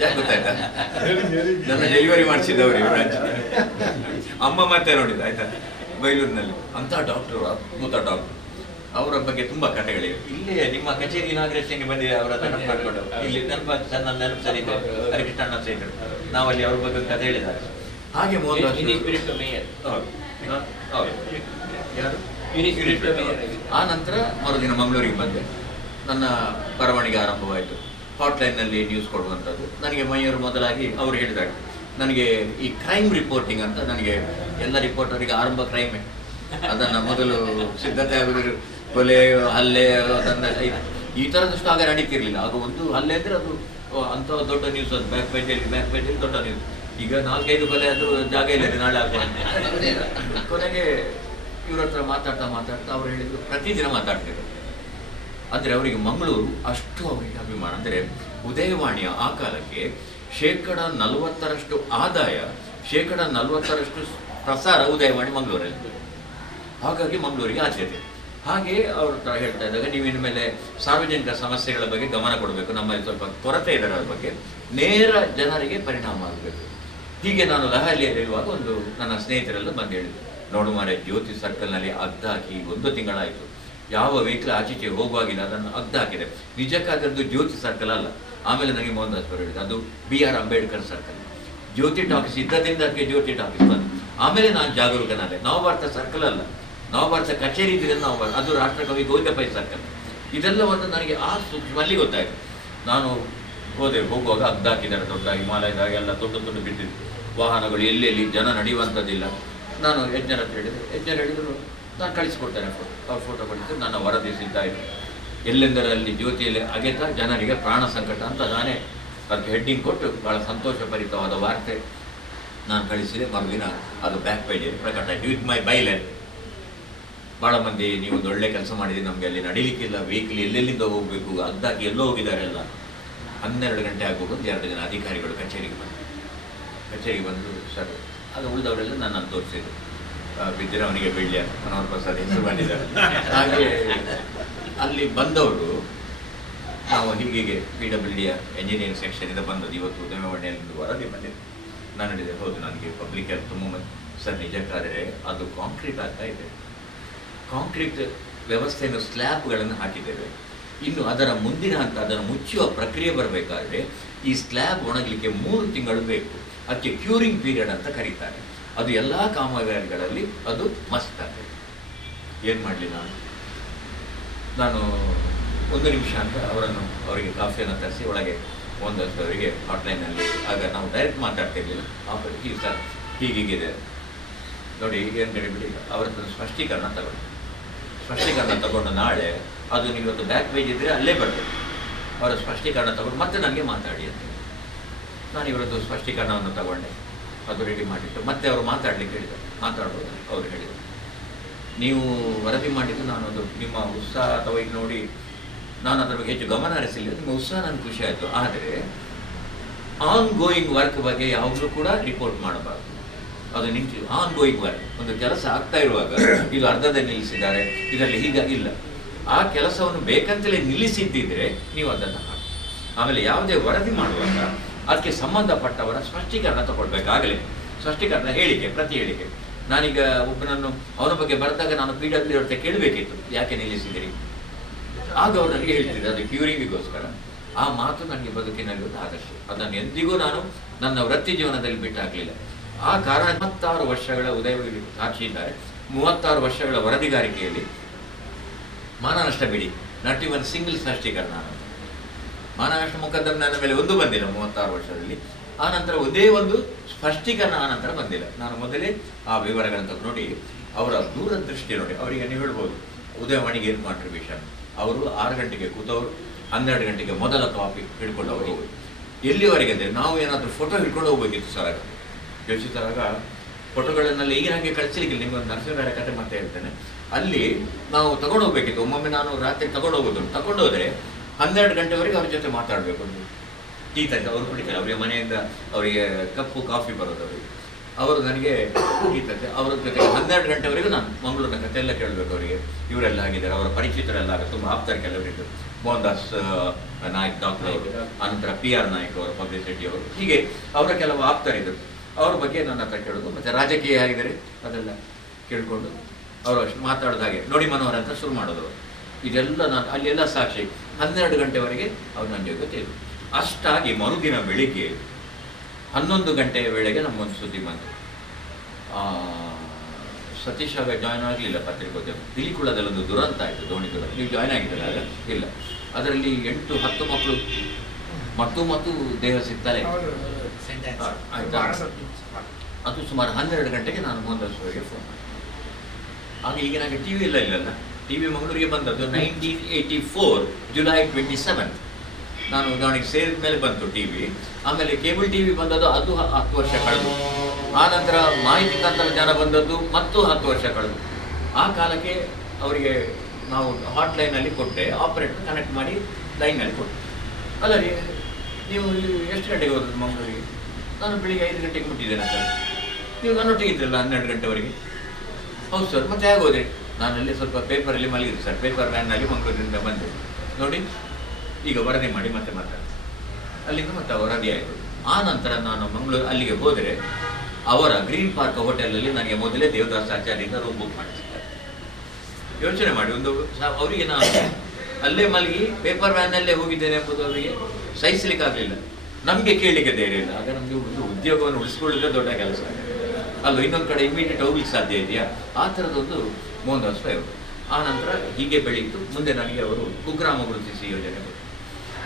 ಯಾಕೆ ಗೊತ್ತಾಯ್ತಾ? ನನ್ನ ಡೆಲಿವರಿ ಮಾಡಿಸಿದವರು ಇವರ ಅಜ್ಜ. ಅಮ್ಮ ಮತ್ತೆ ನೋಡಿದ್ದು ಆಯ್ತಾ, ಬೈಲೂರಿನಲ್ಲಿ. ಅಂಥ ಡಾಕ್ಟರು, ಅದ್ಭುತ ಡಾಕ್ಟರ್. ಅವರ ಬಗ್ಗೆ ತುಂಬಾ ಕಥೆಗಳಿವೆ. ಇಲ್ಲಿ ನಿಮ್ಮ ಕಚೇರಿ ಇನಾಗ್ರೇಷನ್ಗೆ ಬಂದಿದೆ, ಅವರ ನೆನಪು ಕಟ್ಕೊಂಡು ಇಲ್ಲಿ ನನ್ನ ನೆನಪು ಸರಿ ಇದೆ, ಹರಿಕೃಷ್ಣ ಸಹಿತ ನಾವಲ್ಲಿ ಅವ್ರ ಬಗ್ಗೆ ಕಥೆ ಹೇಳಿದ್ದಾರೆ. ಹಾಗೆ ಆ ನಂತರ ಮರುದಿನ ಮಂಗಳೂರಿಗೆ ಬಂದೆ. ನನ್ನ ಬರವಣಿಗೆ ಆರಂಭವಾಯಿತು. ಹಾಟ್ಲೈನ್ನಲ್ಲಿ ನ್ಯೂಸ್ ಕೊಡುವಂಥದ್ದು. ನನಗೆ ಮೈಯವರು ಮೊದಲಾಗಿ ಅವರು ಹೇಳಿದಾಗ ನನಗೆ ಈ ಕ್ರೈಮ್ ರಿಪೋರ್ಟಿಂಗ್ ಅಂತ, ನನಗೆ ಎಲ್ಲ ರಿಪೋರ್ಟರಿಗೆ ಆರಂಭ ಕ್ರೈಮೇ. ಅದನ್ನು ಮೊದಲು ಸಿದ್ಧತೆ ಆಗೋದು, ಕೊಲೆ ಹಲ್ಲೆ ಅದನ್ನು ಈ ಥರದಷ್ಟು ಆಗ ನಡೀತಿರ್ಲಿಲ್ಲ. ಆಗ ಒಂದು ಹಲ್ಲೆ ಅಂದರೆ ಅದು ಅಂಥ ದೊಡ್ಡ ನ್ಯೂಸ್, ಅದು ಬ್ಯಾಕ್ ಪೇಜಲ್ಲಿ ದೊಡ್ಡ ನ್ಯೂಸ್. ಈಗ 4-5 ಕೊಲೆ ಆದರೂ ಜಾಗ ಇಲ್ಲ, ನಾಳೆ ಆಗುವ. ಕೊನೆಗೆ ಇವ್ರ ಹತ್ರ ಮಾತಾಡ್ತಾ ಅವ್ರು ಹೇಳಿದ್ರು ಪ್ರತಿದಿನ ಮಾತಾಡ್ತಿದ್ರು. ಅಂದರೆ ಅವರಿಗೆ ಮಂಗಳೂರು ಅಷ್ಟು ಅವರಿಗೆ ಅಭಿಮಾನ. ಅಂದರೆ ಉದಯವಾಣಿಯ ಆ ಕಾಲಕ್ಕೆ 40% ಆದಾಯ, 40% ಪ್ರಸಾರ ಉದಯವಾಣಿ ಮಂಗಳೂರಲ್ಲಿ. ಹಾಗಾಗಿ ಮಂಗಳೂರಿಗೆ ಆದ್ಯತೆ. ಹಾಗೆ ಅವ್ರ ಹತ್ರ ಹೇಳ್ತಾ ಇದ್ದಾಗ, ನೀವು ಇನ್ಮೇಲೆ ಸಾರ್ವಜನಿಕ ಸಮಸ್ಯೆಗಳ ಬಗ್ಗೆ ಗಮನ ಕೊಡಬೇಕು, ನಮ್ಮಲ್ಲಿ ಸ್ವಲ್ಪ ಕೊರತೆ ಇದೆ ಅದರ ಬಗ್ಗೆ, ನೇರ ಜನರಿಗೆ ಪರಿಣಾಮ ಆಗಬೇಕು. ಹೀಗೆ ನಾನು ಲಹರಿಯಲ್ಲಿರುವಾಗ ಒಂದು ನನ್ನ ಸ್ನೇಹಿತರೆಲ್ಲ ಬಂದು ಹೇಳಿದ್ರು, ನೋಡು ಮಾರೆ, ಜ್ಯೋತಿ ಸರ್ಕಲ್ನಲ್ಲಿ ಅಗ್ದ ಹಾಕಿ 1 ತಿಂಗಳಾಯಿತು, ಯಾವ ವೆಹಿಕಲ್ ಆಚೀಚೆ ಹೋಗುವಾಗಿಲ್ಲ, ಅದನ್ನು ಅಗ್ದ ಹಾಕಿದೆ. ನಿಜಕ್ಕಾದದ್ದು ಜ್ಯೋತಿ ಸರ್ಕಲ್ ಅಲ್ಲ. ಆಮೇಲೆ ನನಗೆ ಮೋಹನ್ದಾಸ್ ಅವರು ಹೇಳಿದ್ರು, ಅದು BR ಅಂಬೇಡ್ಕರ್ ಸರ್ಕಲ್. ಜ್ಯೋತಿ ಟಾಕೀಸ್ ಇದ್ದದಿಂದ ಅದಕ್ಕೆ ಜ್ಯೋತಿ ಟಾಕೀಸ್ ಬಂದು ಆಮೇಲೆ ನಾನು ಜಾಗರೂಕನಾದೆ. ನವಭಾರತ ಸರ್ಕಲ್ ಅಲ್ಲ, ನವಭಾರತ ಕಚೇರಿ ಇದ್ರಿಂದ ನವಭಾರತ, ಅದು ರಾಷ್ಟ್ರಕವಿ ಗೋವಿಂದ ಪೈ ಸರ್ಕಲ್. ಇದೆಲ್ಲವನ್ನು ನನಗೆ ಆ ಸೂಕ್ಷ್ಮಲ್ಲಿ ಗೊತ್ತಾಯಿತು. ನಾನು ಹೋಗುವಾಗ ಅಗ್ದ ಹಾಕಿದ್ದಾರೆ, ದೊಡ್ಡ ಹಿಮಾಲಯದಾಗ ಎಲ್ಲ ದೊಡ್ಡ ಬಿದ್ದಿದ್ದು, ವಾಹನಗಳು ಎಲ್ಲೆಲ್ಲಿ ಜನ ನಡೆಯುವಂಥದ್ದಿಲ್ಲ. ನಾನು ಯಜ್ಞರ ಹತ್ರ ಹೇಳಿದರು ನಾನು ಕಳಿಸಿಕೊಡ್ತೇನೆ ಅವ್ರ ಫೋಟೋ ಕಳಿಸಿ, ನನ್ನ ವರದಿ ಸಿದ್ಧ ಆಯಿತು. ಎಲ್ಲೆಂದರಲ್ಲಿ ಜ್ಯೋತಿಯಲ್ಲಿ ಅಗೆತ ಜನರಿಗೆ ಪ್ರಾಣ ಸಂಕಟ ಅಂತ ನಾನೇ ಅದಕ್ಕೆ ಹೆಡ್ಡಿಂಗ್ ಕೊಟ್ಟು ಭಾಳ ಸಂತೋಷಭರಿತವಾದ ವಾರ್ತೆ ನಾನು ಕಳಿಸಿದೆ. ಮರುದಿನ ಅದು ಬ್ಯಾಕ್ ಪೇಜಲ್ಲಿ ಪ್ರಕಟ ಆಯಿತು, ವಿತ್ ಮೈ ಬೈಲೈನ್. ಭಾಳ ಮಂದಿ, ನೀವು ಒಂದು ಒಳ್ಳೆ ಕೆಲಸ ಮಾಡಿದ್ದೀವಿ, ನಮಗೆ ಅಲ್ಲಿ ನಡೀಲಿಕ್ಕಿಲ್ಲ, ವೆಹಿಕಲ್ ಎಲ್ಲೆಲ್ಲಿಂದ ಹೋಗಬೇಕು, ಅಗ್ದಾಕಿ ಎಲ್ಲೋ ಹೋಗಿದ್ದಾರೆ ಎಲ್ಲ. 12 ಗಂಟೆ ಆಗೋದು 2 ಜನ ಅಧಿಕಾರಿಗಳು ಕಚೇರಿಗೆ ಬಂದು ಸರ್, ಅದು ಉಳಿದವರೆಲ್ಲ ನನ್ನನ್ನು ತೋರಿಸಿದ್ರು. ಬಿದ್ದಿರವನಿಗೆ ಬೆಳ್ಳಿಯ ಮನೋಹರ್ ಪ್ರಸಾದ್ ಹೆಸರು ಬಂದಿದ್ದಾರೆ. ಹಾಗೆ ಅಲ್ಲಿ ಬಂದವರು, ನಾವು ಹೀಗೆ PWDಯ ಎಂಜಿನಿಯರಿಂಗ್ ಸೆಕ್ಷನಿಂದ ಬಂದದ್ದು, ಇವತ್ತು ಉದಯವಾಣಿಯಲ್ಲಿ ವರದಿ ಬಂದಿದೆ. ನಾನು ಹೇಳಿದೆ, ಹೌದು, ನನಗೆ ಪಬ್ಲಿಕ್ ಹೆಲ್ತ್ ತುಂಬ ಸರ್, ನಿಜಕ್ಕಾದರೆ ಅದು ಕಾಂಕ್ರೀಟ್ ಆಗ್ತಾ ಇದೆ. ಕಾಂಕ್ರೀಟ್ ವ್ಯವಸ್ಥೆಯನ್ನು ಸ್ಲ್ಯಾಬ್ಗಳನ್ನು ಹಾಕಿದ್ದೇವೆ. ಇನ್ನು ಅದರ ಮುಂದಿನ ಹಂತ, ಅದನ್ನು ಮುಚ್ಚುವ ಪ್ರಕ್ರಿಯೆ ಬರಬೇಕಾದ್ರೆ ಈ ಸ್ಲ್ಯಾಬ್ ಒಣಗಲಿಕ್ಕೆ 3 ತಿಂಗಳು ಬೇಕು. ಅದಕ್ಕೆ ಕ್ಯೂರಿಂಗ್ ಪೀರಿಯಡ್ ಅಂತ ಕರೀತಾರೆ. ಅದು ಎಲ್ಲ ಕಾಮಗಾರಿಗಳಲ್ಲಿ ಅದು ಮಸ್ಟ್ ಆಗ್ತದೆ. ಏನು ಮಾಡಲಿ ನಾನು 1 ನಿಮಿಷ ಅಂತ ಅವರಿಗೆ ಕಾಫಿಯನ್ನು ತರಿಸಿ ಒಳಗೆ ಒಂದಷ್ಟು ಹಾಟ್ಲೈನಲ್ಲಿ, ಆಗ ನಾವು ಡೈರೆಕ್ಟ್ ಮಾತಾಡ್ತಿರ್ಲಿಲ್ಲ, ಈ ಸರ್ ಹೀಗಿದೆ ನೋಡಿ, ಏನು ಹೇಳಿಬಿಡಿ, ಅವರ ಸ್ಪಷ್ಟೀಕರಣ ತಗೊಂಡು ನಾಳೆ ಅದು ನೀವು ಇವತ್ತು ಬ್ಯಾಕ್ ಪೇಜ್ ಇದ್ದರೆ ಅಲ್ಲೇ ಬರ್ತದೆ, ಅವರ ಸ್ಪಷ್ಟೀಕರಣ ತಗೊಂಡು ಮತ್ತೆ ನನಗೆ ಮಾತಾಡಿ ಅಂತ. ನಾನು ಇವರದ್ದು ಸ್ಪಷ್ಟೀಕರಣವನ್ನು ತಗೊಂಡೆ, ಅದು ರೆಡಿ ಮಾಡಿಟ್ಟು ಮತ್ತೆ ಅವರು ಮಾತಾಡಲಿಕ್ಕೆ ಹೇಳಿದರು. ಮಾತಾಡ್ಬೋದು ಅವರು ಹೇಳಿದರು, ನೀವು ವರದಿ ಮಾಡಿದ್ದು ನಾನು ಅದು ನಿಮ್ಮ ಉತ್ಸಾಹ ಅಥವಾ ಈಗ ನೋಡಿ ನಾನು ಅದರ ಬಗ್ಗೆ ಹೆಚ್ಚು ಗಮನ ಹರಿಸಿಲ್ಲ, ನಿಮ್ಮ ಉತ್ಸಾಹ ನನಗೆ ಖುಷಿ ಆಯಿತು. ಆದರೆ ಆನ್ ಗೋಯಿಂಗ್ ವರ್ಕ್ ಬಗ್ಗೆ ಯಾವುದೂ ಕೂಡ ರಿಪೋರ್ಟ್ ಮಾಡಬಾರ್ದು. ಅದು ನಿಂತು ಆನ್ ಗೋಯಿಂಗ್ ವರ್ಕ್, ಒಂದು ಕೆಲಸ ಆಗ್ತಾ ಇರುವಾಗ ಇದು ಅರ್ಧದಲ್ಲಿ ನಿಲ್ಲಿಸಿದ್ದಾರೆ, ಇದರಲ್ಲಿ ಹೀಗಾಗಿಲ್ಲ, ಆ ಕೆಲಸವನ್ನು ಬೇಕಂತಲೇ ನಿಲ್ಲಿಸಿದ್ದಿದ್ರೆ ನೀವು ಅದನ್ನು ಹಾಕಿ. ಆಮೇಲೆ ಯಾವುದೇ ವರದಿ ಮಾಡುವಾಗ ಅದಕ್ಕೆ ಸಂಬಂಧಪಟ್ಟವರ ಸ್ಪಷ್ಟೀಕರಣ ತಗೊಳ್ಬೇಕಾಗಲೇ, ಸ್ಪಷ್ಟೀಕರಣ ಹೇಳಿಕೆ, ಪ್ರತಿ ಹೇಳಿಕೆ. ನಾನೀಗ ಒಬ್ಬನನ್ನು ಅವನ ಬಗ್ಗೆ ಬರೆದಾಗ ನಾನು PW ಅವ್ರ ಕೇಳಬೇಕಿತ್ತು, ಯಾಕೆ ನಿಲ್ಲಿಸಿದಿರಿ, ಆಗ ಅವರು ನನಗೆ ಹೇಳ್ತಿದ್ದೆ ಅದು ಕ್ಯೂರಿಂಗಿಗೋಸ್ಕರ. ಆ ಮಾತು ನನಗೆ ಬದುಕಿನಲ್ಲಿ ಒಂದು ಆದರ್ಶ. ಅದನ್ನು ಎಂದಿಗೂ ನಾನು ನನ್ನ ವೃತ್ತಿ ಜೀವನದಲ್ಲಿ ಬಿಟ್ಟು ಹಾಕಲಿಲ್ಲ. ಆ ಕಾರಣ 36 ವರ್ಷಗಳ ಉದಯವಾಗಿ ಸಾಕ್ಷಿ ಇದ್ದಾರೆ. 36 ವರ್ಷಗಳ ವರದಿಗಾರಿಕೆಯಲ್ಲಿ ಮಾನನಷ್ಟ ಬಿಡಿ, ನಾಟ್ ಇವನ್ ಸಿಂಗಲ್ ಸ್ಪಷ್ಟೀಕರಣ, ಮಾನನಷ್ಟ ಮೊಕದ್ದಮೆ ನನ್ನ ಮೇಲೆ ಒಂದು ಬಂದಿಲ್ಲ 36 ವರ್ಷದಲ್ಲಿ. ಆ ನಂತರ ಒಂದೇ ಒಂದು ಸ್ಪಷ್ಟೀಕರಣ ಆ ನಂತರ ಬಂದಿಲ್ಲ. ನಾನು ಮೊದಲೇ ಆ ವಿವರಗಳನ್ನು ನೋಡಿ, ಅವರ ದೂರದೃಷ್ಟಿ ನೋಡಿ. ಅವರಿಗೆ ನೀವು ಹೇಳ್ಬೋದು ಉದಯವಾಣಿಗೆ ಏನು ಕಾಂಟ್ರಿಬ್ಯೂಷನ್. ಅವರು 6 ಗಂಟೆಗೆ ಕೂತವರು 12 ಗಂಟೆಗೆ ಮೊದಲ ಕಾಪಿ ಹಿಡ್ಕೊಂಡು ಅವರು ಎಲ್ಲಿವರೆಗೆ ಅಂದರೆ ನಾವು ಏನಾದರೂ ಫೋಟೋ ಹಿಡ್ಕೊಂಡು ಹೋಗ್ಬೇಕಿತ್ತು ಸರ್. ಆಗ ಯೋಚಿಸಿದಾಗ ಫೋಟೋಗಳನ್ನೆಲ್ಲ ಈಗಿನ ಹಾಗೆ ಕಳಿಸಲಿಕ್ಕಿಲ್ಲ. ನಿಮ್ಗೊಂದು ನರಸಿಂಹರಾಯ ಕತೆ ಮತ್ತೆ ಹೇಳ್ತೇನೆ. ಅಲ್ಲಿ ನಾವು ತಗೊಂಡು ಹೋಗ್ಬೇಕಿತ್ತು. ಒಮ್ಮೊಮ್ಮೆ ನಾನು ರಾತ್ರಿ ತಗೊಂಡೋದ್ರೆ 12 ಗಂಟೆವರೆಗೆ ಅವ್ರ ಜೊತೆ ಮಾತಾಡಬೇಕು. ಟೀ ತನಕ ಅವರು ಕುಡಿತಾರೆ, ಅವರಿಗೆ ಮನೆಯಿಂದ ಅವರಿಗೆ ಕಪ್ಪು ಕಾಫಿ ಬರೋದು ಅವರಿಗೆ. ಅವರು ನನಗೆ ಟೀ ತನಕ ಅವ್ರ ಜೊತೆ 12 ಗಂಟೆವರೆಗೂ ನಾನು ಮಂಗಳೂರಿನ ಕತೆ ಎಲ್ಲ ಕೇಳಬೇಕು ಅವರಿಗೆ. ಇವರೆಲ್ಲ ಆಗಿದ್ದಾರೆ, ಅವರ ಪರಿಚಿತರೆಲ್ಲ ಆಗ ತುಂಬ ಆಪ್ತಾರೆ ಕೆಲವರಿದ್ದು. ಮೋಹನ್ದಾಸ್ ನಾಯ್ಕ್ ಡಾಕ್ಟರ್ ಅವರು, ಅನಂತರ PR ನಾಯ್ಕ್ ಅವರು, ಪಬ್ಲಿಸಿಟಿ ಅವರು, ಹೀಗೆ ಅವರ ಕೆಲವು ಆಪ್ತರಿದ್ದರು. ಅವ್ರ ಬಗ್ಗೆ ನನ್ನ ಹತ್ರ ಕೇಳೋದು. ಮತ್ತು ರಾಜಕೀಯ ಆಗಿದ್ದಾರೆ ಅದೆಲ್ಲ ಕೇಳಿಕೊಂಡು ಅವರು ಅಷ್ಟು ಮಾತಾಡೋದು ಹಾಗೆ ನೋಡಿ ಮನೋಹರ ಅಂತ ಶುರು ಮಾಡೋದು. ಇದೆಲ್ಲ ನಾನು ಅಲ್ಲೆಲ್ಲ ಸಾಕ್ಷಿ. 12 ಗಂಟೆವರೆಗೆ ಅವ್ರು ನನ್ನ ಜೊತೆ ಇದ್ರು. ಅಷ್ಟಾಗಿ ಮರುದಿನ ಬೆಳಿಗ್ಗೆ 11 ಗಂಟೆಯ ವೇಳೆಗೆ ನಮ್ಮೊಂದು ಸುದ್ದಿ ಬಂತು, ಸತೀಶ್ ಆಗ ಜಾಯ್ನ್ ಆಗಲಿಲ್ಲ ಪತ್ರಿಕೋದ್ಯಮ. ಪಿಲಿಕುಳದಲ್ಲೊಂದು ದುರಂತ ಆಯಿತು, ದೋಣಿ ದುರಂತ. ನೀವು ಜಾಯ್ನ್ ಆಗಿದ್ದಾರೆ ಆಗ? ಇಲ್ಲ. ಅದರಲ್ಲಿ 8-10 ಮಕ್ಕಳು ಮತ್ತು ದೇಹ ಸಿಗ್ತಾರೆ ಆಯ್ತಾ. ಅದು ಸುಮಾರು 12 ಗಂಟೆಗೆ ನಾನು ಮೋಹನ್ದಾಸ್ವರಿಗೆ ಫೋನ್ ಮಾಡಿ. ಆಗ ಈಗ ನನಗೆ ಟಿ ವಿ ಇಲ್ಲಲ್ಲ, ಟಿ ವಿ ಮಂಗಳೂರಿಗೆ ಬಂದದ್ದು 1984 ಜುಲೈ 27. ನಾನು ಉದಾಹರಣೆಗೆ ಸೇರಿದ ಮೇಲೆ ಬಂತು ಟಿ ವಿ. ಆಮೇಲೆ ಕೇಬಲ್ ಟಿ ವಿ ಬಂದದ್ದು, ಅದು 10 ವರ್ಷ ಕಳೆದು. ಆ ನಂತರ ಮಾಹಿತಿ ತಂತ್ರಜ್ಞಾನ ಬಂದದ್ದು ಮತ್ತು 10 ವರ್ಷ ಕಳೆದು. ಆ ಕಾಲಕ್ಕೆ ಅವರಿಗೆ ನಾವು ಹಾಟ್ಲೈನಲ್ಲಿ ಕೊಟ್ಟೆ, ಆಪರೇಟರ್ ಕನೆಕ್ಟ್ ಮಾಡಿ ಲೈನಲ್ಲಿ ಕೊಟ್ಟೆ. ಅಲ್ಲ ರೀ, ನೀವು ಎಷ್ಟು ಗಂಟೆಗೆ ಹೋದದ್ದು ಮಂಗಳೂರಿಗೆ? ನಾನು ಬೆಳಿಗ್ಗೆ 5 ಗಂಟೆಗೆ ಮುಟ್ಟಿದ್ದೇನೆ ಸರ್. ನೀವು ನನ್ನೊಟ್ಟಿಗೆ ಇದ್ರಲ್ಲ 12 ಗಂಟೆವರೆಗೆ? ಹೌದು ಸರ್. ಮತ್ತೆ ಹೇಗೆ ಹೋದ್ರಿ? ನಾನಲ್ಲಿ ಸ್ವಲ್ಪ ಪೇಪರಲ್ಲಿ ಮಲಗಿದ್ದೆ ಸರ್, ಪೇಪರ್ ವ್ಯಾನ್ನಲ್ಲಿ ಮಂಗಳೂರಿಂದ ಬಂದೆ. ನೋಡಿ ಈಗ ವರದಿ ಮಾಡಿ ಮತ್ತೆ ಮಾತಾಡಿ. ಅಲ್ಲಿಂದ ಮತ್ತೆ ವರದಿ ಆಯಿತು. ಆ ನಂತರ ನಾನು ಮಂಗಳೂರು ಅಲ್ಲಿಗೆ ಹೋದರೆ ಅವರ ಗ್ರೀನ್ ಪಾರ್ಕ್ ಹೋಟೆಲಲ್ಲಿ ನನಗೆ ಮೊದಲೇ ದೇವದಾಸ್ ಆಚಾರ್ಯರಿಂದ ರೂಮ್ ಬುಕ್ ಮಾಡಿಸಿದ್ದಾರೆ. ಯೋಚನೆ ಮಾಡಿ, ಅವರಿಗೆ ನಾನು ಅಲ್ಲೇ ಮಲಗಿ ಪೇಪರ್ ವ್ಯಾನಲ್ಲೇ ಹೋಗಿದ್ದೇನೆ ಎಂಬುದು ಅವರಿಗೆ ಸಹಿಸಲಿಕ್ಕಾಗಲಿಲ್ಲ. ನಮಗೆ ಕೇಳಲಿಕ್ಕೆ ಧೈರ್ಯ ಇಲ್ಲ. ಆಗ ನಮಗೆ ಒಂದು ಉದ್ಯೋಗವನ್ನು ಉಳಿಸ್ಕೊಳ್ಳೋದೇ ದೊಡ್ಡ ಕೆಲಸ ಅಲ್ಲ. ಇನ್ನೊಂದು ಕಡೆ ಇಮಿಡಿಯೇಟ್ ಹೋಗ್ಲಿಕ್ಕೆ ಸಾಧ್ಯ ಇದೆಯಾ? ಆ ಥರದೊಂದು ಮೋಹನ್ದಾಸ್ ಅವರು. ಆ ನಂತರ ಹೀಗೆ ಬೆಳೀತು. ಮುಂದೆ ನನಗೆ ಅವರು ಕುಗ್ರಾಮ ಗುರುತಿಸಿ ಯೋಜನೆ ಕೊಟ್ಟರು.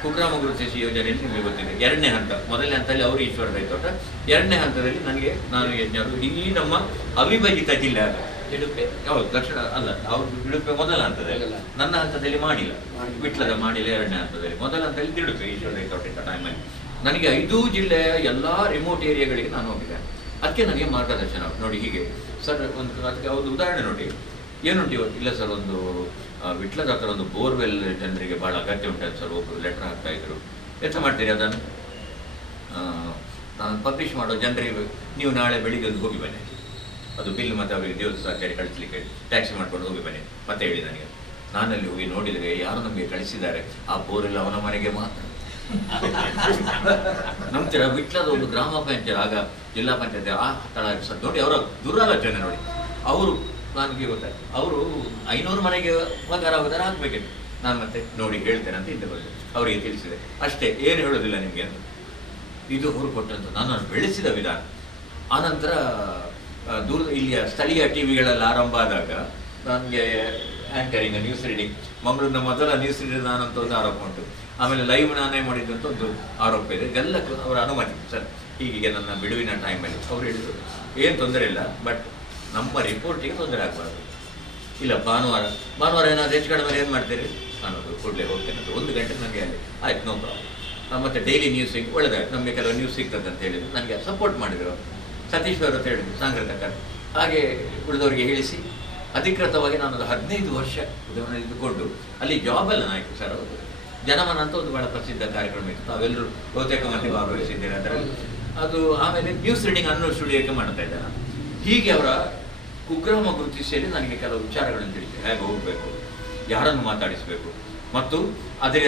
ಕುಗ್ರಾಮ ಗುರುತಿಸಿ ಯೋಜನೆಯಲ್ಲಿ ನಿಮಗೆ ಗೊತ್ತಿದೆ, 2ನೇ ಹಂತ. ಮೊದಲನೇ ಹಂತದಲ್ಲಿ ಅವರು ಈಶ್ವರ ರೈತೋಟ, 2ನೇ ಹಂತದಲ್ಲಿ ನಾನು ಯಜ್ಞರು. ಈ ನಮ್ಮ ಅವಿಭಜಿತ ಜಿಲ್ಲೆ ಆಗ ಇಡುಪೆ, ಹೌದು ದಕ್ಷಿಣ ಅಲ್ಲ, ಅವರು ಇಡುಪೆ ಮೊದಲ ಹಂತದಲ್ಲಿ, ನನ್ನ ಹಂತದಲ್ಲಿ ಮಾಡಿಲ್ಲ, ವಿಟ್ಲದ ಮಾಡಿಲ್ಲ 2ನೇ ಹಂತದಲ್ಲಿ. ಮೊದಲ ಹಂತದಲ್ಲಿ ಇಡುಪೆ ಈಶ್ವರ ರೈತೋಟ ಟೈಮಲ್ಲಿ ನನಗೆ 5 ಜಿಲ್ಲೆಯ ಎಲ್ಲ ರಿಮೋಟ್ ಏರಿಯಾಗಳಿಗೆ ನಾನು ಹೋಗಿದ್ದೆ. ಅದಕ್ಕೆ ನನಗೆ ಮಾರ್ಗದರ್ಶನ ನೋಡಿ. ಹೀಗೆ ಸರ್ ಅದಕ್ಕೆ ಒಂದು ಉದಾಹರಣೆ ನೋಡಿ. ಏನುಂಟು ಇವತ್ತು? ಇಲ್ಲ ಸರ್, ಒಂದು ವಿಟ್ಲದ ಹತ್ರ ಒಂದು ಬೋರ್ವೆಲ್ ಜನರಿಗೆ ಭಾಳ ಅಗತ್ಯ ಉಂಟು ಸರ್. ಒಬ್ಬರು ಲೆಟರ್ ಹಾಕ್ತಾ ಇದ್ರು. ಎಂತ ಮಾಡ್ತೀರಿ ಅದನ್ನು? ನಾನು ಪಬ್ಲಿಷ್ ಮಾಡೋ ಜನರಿಗೆ ನೀವು ನಾಳೆ ಬೆಳಿಗ್ಗೆ ಒಂದು ಹೋಗಿ ಬನ್ನಿ, ಅದು ಬಿಲ್ ಮತ್ತು ಅವರಿಗೆ ದೇವಸ್ಥಾನ ಕಳಿಸ್ಲಿಕ್ಕೆ ಟ್ಯಾಕ್ಸಿ ಮಾಡ್ಕೊಂಡು ಹೋಗಿ ಬನ್ನಿ ಮತ್ತೆ ಹೇಳಿ ನನಗೆ. ನಾನಲ್ಲಿ ಹೋಗಿ ನೋಡಿದರೆ ಯಾರು ನಮಗೆ ಕಳಿಸಿದ್ದಾರೆ, ಆ ಬೋರೆಲ್ಲ ಅವನ ಮನೆಗೆ ಮಾತ್ರ. ನಂತರ ವಿಟ್ಲದ ಒಂದು ಗ್ರಾಮ ಪಂಚಾಯತ್, ಆಗ ಜಿಲ್ಲಾ ಪಂಚಾಯತ್ ಆ ಸ್ಥಳ ಸರ್ ನೋಡಿ, ಅವರ ದುರಾಲೋಚನೆ ನೋಡಿ. ಅವರು ನನಗೆ ಗೊತ್ತಾಯ್ತು, ಅವರು 500 ಮನೆಗೆ ಪಗಾರ ಹಾಕ್ಬೇಕಿತ್ತು. ನಾನು ಮತ್ತೆ ನೋಡಿ ಹೇಳ್ತೇನೆ ಅಂತ ಹಿಂದೆ ಬಂದೆ, ಅವರಿಗೆ ತಿಳಿಸಿದೆ ಅಷ್ಟೇ, ಏನು ಹೇಳೋದಿಲ್ಲ ನಿಮಗೆ ಅಂತ. ಇದು ಅವರು ಕೊಟ್ಟಂತ ನಾನು ಬೆಳೆಸಿದ ವಿಧಾನ. ಆನಂತರ ಇಲ್ಲಿಯ ಸ್ಥಳೀಯ ಟಿ ವಿಗಳೆಲ್ಲ ಆರಂಭ ಆದಾಗ ನನಗೆ ಆ್ಯಂಕರಿಂಗ್, ನ್ಯೂಸ್ ರೀಡಿಂಗ್, ಮಂಗಳೂರಿನ ಮೊದಲ ನ್ಯೂಸ್ ರೀಡರ್ ನಾನಂತ ಒಂದು ಆರೋಪ ಉಂಟು. ಆಮೇಲೆ ಲೈವ್ ನಾನೇ ಮಾಡಿದ್ದಂತ ಒಂದು ಆರೋಪ ಇದೆ. ಇದೆಲ್ಲ ಅವರ ಅನುಮತಿ ಸರ್. ಹೀಗೆ ನನ್ನ ಬಿಡುವಿನ ಟೈಮಲ್ಲಿ ಅವ್ರು ಹೇಳಿದ್ರು, ಏನು ತೊಂದರೆ ಇಲ್ಲ, ಬಟ್ ನಮ್ಮ ರಿಪೋರ್ಟಿಗೆ ತೊಂದರೆ ಆಗಬಾರ್ದು. ಇಲ್ಲ ಭಾನುವಾರ ಏನಾದ್ರು ಹೆಚ್ಚು ಕಡಿಮೆ ಏನು ಮಾಡ್ತೀರಿ? ನಾನು ಕೂಡಲೇ ಹೋಗ್ತೇನೆ ಅಂತ 1 ಗಂಟೆ ನನಗೆ ಅಲ್ಲಿ ಆಯ್ತು, ನೋ ಪ್ರಾಬ್ಲಮ್. ಮತ್ತು ಡೈಲಿ ನ್ಯೂಸಿಗೆ ಒಳ್ಳೆದಾಯ್ತು, ನಮಗೆ ಕೆಲವು ನ್ಯೂಸ್ ಸಿಗ್ತದೆ ಅಂತ ಹೇಳಿದ್ರು. ನನಗೆ ಸಪೋರ್ಟ್ ಮಾಡಿದರು ಸತೀಶ್ ಅವರು ಅಂತ ಹೇಳಿದ್ರು, ಸಾಂಗ್ರತಕ. ಹಾಗೆ ಉಳಿದವರಿಗೆ ಹೇಳಿಸಿ ಅಧಿಕೃತವಾಗಿ ನಾನೊಂದು 15 ವರ್ಷ ಉದಯವನ್ನು ಇದ್ದುಕೊಂಡು ಅಲ್ಲಿ ಜಾಬೆಲ್ಲ ಆಯಿತು ಸರ್. ಅವರು ಜನಮನ ಅಂತ ಒಂದು ಭಾಳ ಪ್ರಸಿದ್ಧ ಕಾರ್ಯಕ್ರಮ ಇತ್ತು, ತಾವೆಲ್ಲರೂ ಬಹುತೇಕ ಮಂದಿ ಭಾಗವಹಿಸಿದ್ದೇನೆ ಅದರಲ್ಲಿ. ಅದು ಆಮೇಲೆ ನ್ಯೂಸ್ ರೀಡಿಂಗ್ ಅನ್ನೋ ಸ್ಟುಡಿಯೋಕ್ಕೆ ಮಾಡ್ತಾ ಇದ್ದೆ ನಾನು. ಹೀಗೆ ಅವರ ಕುಗ್ರಾಮ ಗುರುತಿಸಿಯಲ್ಲಿ ನನಗೆ ಕೆಲವು ವಿಚಾರಗಳನ್ನು ತಿಳಿಸಿ, ಹೇಗೆ ಹೋಗಬೇಕು, ಯಾರನ್ನು ಮಾತಾಡಿಸಬೇಕು, ಮತ್ತು ಅದರ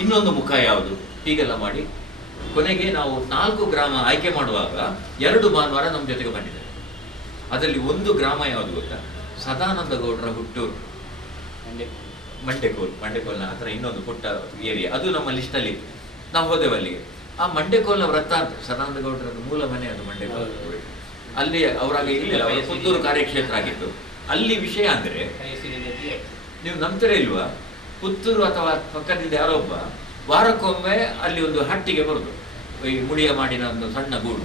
ಇನ್ನೊಂದು ಮುಖ ಯಾವುದು, ಹೀಗೆಲ್ಲ ಮಾಡಿ ಕೊನೆಗೆ ನಾವು 4 ಗ್ರಾಮ ಆಯ್ಕೆ ಮಾಡುವಾಗ 2 ಭಾನುವಾರ ನಮ್ಮ ಜೊತೆಗೆ ಬಂದಿದೆ. ಅದರಲ್ಲಿ ಒಂದು ಗ್ರಾಮ ಯಾವುದು ಗೊತ್ತಾ? ಸದಾನಂದ ಗೌಡರ ಹುಟ್ಟೂರು, ಮಂಡೆಕೋಲ್ನ ಹತ್ರ ಇನ್ನೊಂದು ಪುಟ್ಟ ಏರಿಯಾ, ಅದು ನಮ್ಮ ಲಿಸ್ಟಲ್ಲಿ ಇತ್ತು. ನಾವು ಹೋದೆವು ಅಲ್ಲಿಗೆ. ಆ ಮಂಡೆಕೋಲ್ನ ವೃತ್ತಾಂತ, ಸದಾನಂದ ಗೌಡರ ಮೂಲ ಮನೆ ಅದು ಮಂಡೆಕೋಲ್. ಅಲ್ಲಿ ಅವರಾಗ ಇರಲಿಲ್ಲ, ಪುತ್ತೂರು ಕಾರ್ಯಕ್ಷೇತ್ರ ಆಗಿತ್ತು. ಅಲ್ಲಿ ವಿಷಯ ಅಂದರೆ ನೀವು ನಂತರ ಇಲ್ವಾ, ಪುತ್ತೂರು ಅಥವಾ ಪಕ್ಕದಿಂದ ಯಾರೊಬ್ಬ ವಾರಕ್ಕೊಮ್ಮೆ ಅಲ್ಲಿ ಒಂದು ಹಟ್ಟಿಗೆ ಬರೋದು, ಈ ಮುಡಿಯ ಮಾಡಿನ ಒಂದು ಸಣ್ಣ ಗೂಡು.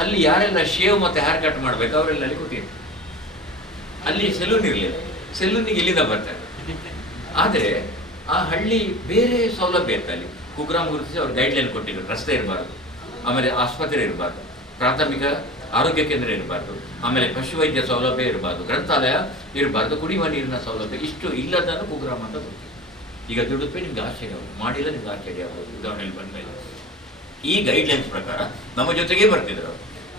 ಅಲ್ಲಿ ಯಾರೆಲ್ಲ ಶೇವ್ ಮತ್ತು ಹೇರ್ ಕಟ್ ಮಾಡಬೇಕು ಅವರೆಲ್ಲ ಅಲ್ಲಿ ಕೂತಿದ್ರು. ಅಲ್ಲಿ ಸೆಲೂನ್ ಇರಲಿಲ್ಲ, ಸೆಲೂನಿಗೆ ಇಲ್ಲಿಂದ ಬರ್ತಾರೆ. ಆದರೆ ಆ ಹಳ್ಳಿ ಬೇರೆ ಸೌಲಭ್ಯ ಇತ್ತು ಅಲ್ಲಿ. ಕುಗ್ರಾಮ ಗುರುತಿಸಿ ಅವ್ರು ಗೈಡ್ಲೈನ್ ಕೊಟ್ಟಿದ್ರು, ರಸ್ತೆ ಇರಬಾರ್ದು, ಆಮೇಲೆ ಆಸ್ಪತ್ರೆ ಇರಬಾರ್ದು, ಪ್ರಾಥಮಿಕ ಆರೋಗ್ಯ ಕೇಂದ್ರ ಇರಬಾರ್ದು, ಆಮೇಲೆ ಪಶುವೈದ್ಯ ಸೌಲಭ್ಯ ಇರಬಾರ್ದು, ಗ್ರಂಥಾಲಯ ಇರಬಾರ್ದು, ಕುಡಿಯುವ ನೀರಿನ ಸೌಲಭ್ಯ ಇಷ್ಟು ಇಲ್ಲದನ್ನು ಕುಗ್ರಾಮ ಅಂತ ಗೊತ್ತಿತ್ತು. ಈಗ ದುಡುಪೆ ನಿಮ್ಗೆ ಆಶ್ಚರ್ಯ ಆಗೋದು, ಮಾಡಿಲ್ಲ ನಿಮ್ಗೆ ಆಶ್ಚರ್ಯ ಆಗೋದು. ಉದಾಹರಣೆಯಲ್ಲಿ ಬಂದ ಮೇಲೆ ಈ ಗೈಡ್ಲೈನ್ಸ್ ಪ್ರಕಾರ ನಮ್ಮ ಜೊತೆಗೇ ಬರ್ತಿದ್ರು.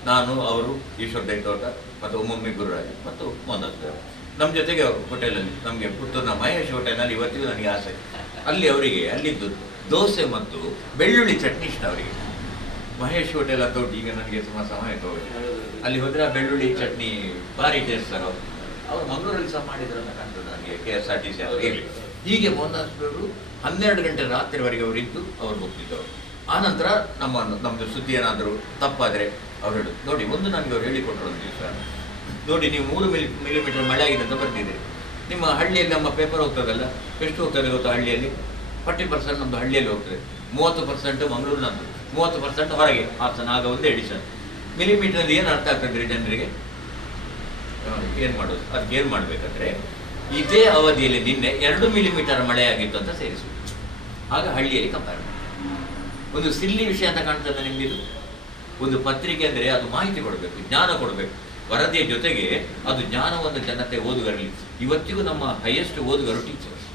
ನಾನು, ಅವರು, ಈಶ್ವರ್ ದೈತೋಟ ಮತ್ತು ಒಮ್ಮೊಮ್ಮೆ ಗುರುರಾಜ್ ಮತ್ತು ಮೋಹನ್ದಾಸ್ ಅವರು ನಮ್ಮ ಜೊತೆಗೆ ಅವರು ಹೋಟೆಲಲ್ಲಿ, ನಮಗೆ ಪುತ್ತೂರಿನ ಮಹೇಶ್ ಹೋಟೆಲ್ನಲ್ಲಿ ಇವತ್ತಿಗೂ ನನಗೆ ಆಸೆ. ಅಲ್ಲಿ ಅವರಿಗೆ ಅಲ್ಲಿದ್ದು ದೋಸೆ ಮತ್ತು ಬೆಳ್ಳುಳ್ಳಿ ಚಟ್ನಿ ಇಷ್ಟ ಅವರಿಗೆ. ಮಹೇಶ್ ಹೋಟೆಲ್ ಅಂತ ಉಂಟು, ಈಗ ನನಗೆ ಸುಮಾರು ಸಮಯ ಹೋಗಿ ಅಲ್ಲಿ ಹೋದರೆ ಆ ಬೆಳ್ಳುಳ್ಳಿ ಚಟ್ನಿ ಭಾರಿ ಟೇಸ್ಟ್ ಸರ್. ಅವರು ಮಂಗಳೂರಲ್ಲಿ ಸಹ ಮಾಡಿದ್ರು ಅಂತ ಕಾಣ್ತದೆ ನನಗೆ, KSRTC ಇರಲಿ. ಹೀಗೆ ಮೋಹನದಾಸರು 12 ಗಂಟೆ ರಾತ್ರಿವರೆಗೆ ಅವರು ಇದ್ದು ಅವ್ರು ಹೋಗ್ತಿದ್ದವರು. ಆನಂತರ ನಮ್ಮದು ಸುದ್ದಿ ಏನಾದರೂ ತಪ್ಪಾದರೆ ಅವ್ರು ಹೇಳೋದು, ನೋಡಿ ಒಂದು ನನಗೆ ಅವ್ರು ಹೇಳಿಕೊಟ್ರು ಒಂದು ದಿವಸ, ನೋಡಿ ನೀವು 3 ಮಿಲಿಮೀಟರ್ ಮಳೆ ಆಗಿದೆ ಅಂತ ಬರ್ತಿದ್ದೀರಿ, ನಿಮ್ಮ ಹಳ್ಳಿಯಲ್ಲಿ ನಮ್ಮ ಪೇಪರ್ ಹೋಗ್ತದಲ್ಲ, ಎಷ್ಟು ಹೋಗ್ತದೆ ಗೊತ್ತಾ ಹಳ್ಳಿಯಲ್ಲಿ? 40% ನಮ್ಮದು ಹಳ್ಳಿಯಲ್ಲಿ ಹೋಗ್ತದೆ, 30% ಮಂಗಳೂರಿನದ್ದು, 30% ಹೊರಗೆ ಹಾಸನ. ಆಗ ಒಂದೇ ಎಡಿಷನ್. ಮಿಲಿಮೀಟರ್ನಲ್ಲಿ ಏನು ಅರ್ಥ ಆಗ್ತದೆ ಜನರಿಗೆ? ಏನು ಮಾಡೋದು? ಅದಕ್ಕೆ ಏನು ಮಾಡಬೇಕಂದ್ರೆ ಇದೇ ಅವಧಿಯಲ್ಲಿ ನಿನ್ನೆ 2 ಮಿಲಿಮೀಟರ್ ಮಳೆ ಆಗಿತ್ತು ಅಂತ ಸೇರಿಸಬೇಕು. ಆಗ ಹಳ್ಳಿಯಲ್ಲಿ ಕಂಪೇರ್ ಮಾಡಿ. ಒಂದು ಸಿಲ್ಲಿ ವಿಷಯ ಅಂತ ಕಾಣ್ತದೆ ನಿಮ್ಗೆ ಇದು. ಒಂದು ಪತ್ರಿಕೆ ಅಂದರೆ ಅದು ಮಾಹಿತಿ ಕೊಡಬೇಕು, ಜ್ಞಾನ ಕೊಡಬೇಕು. ವರದಿಯ ಜೊತೆಗೆ ಅದು ಜ್ಞಾನವನ್ನು ಜನತೆ ಓದುಗರಲ್ಲಿ. ಇವತ್ತಿಗೂ ನಮ್ಮ ಹೈಯೆಸ್ಟ್ ಓದುಗರು ಟೀಚರ್ಸ್.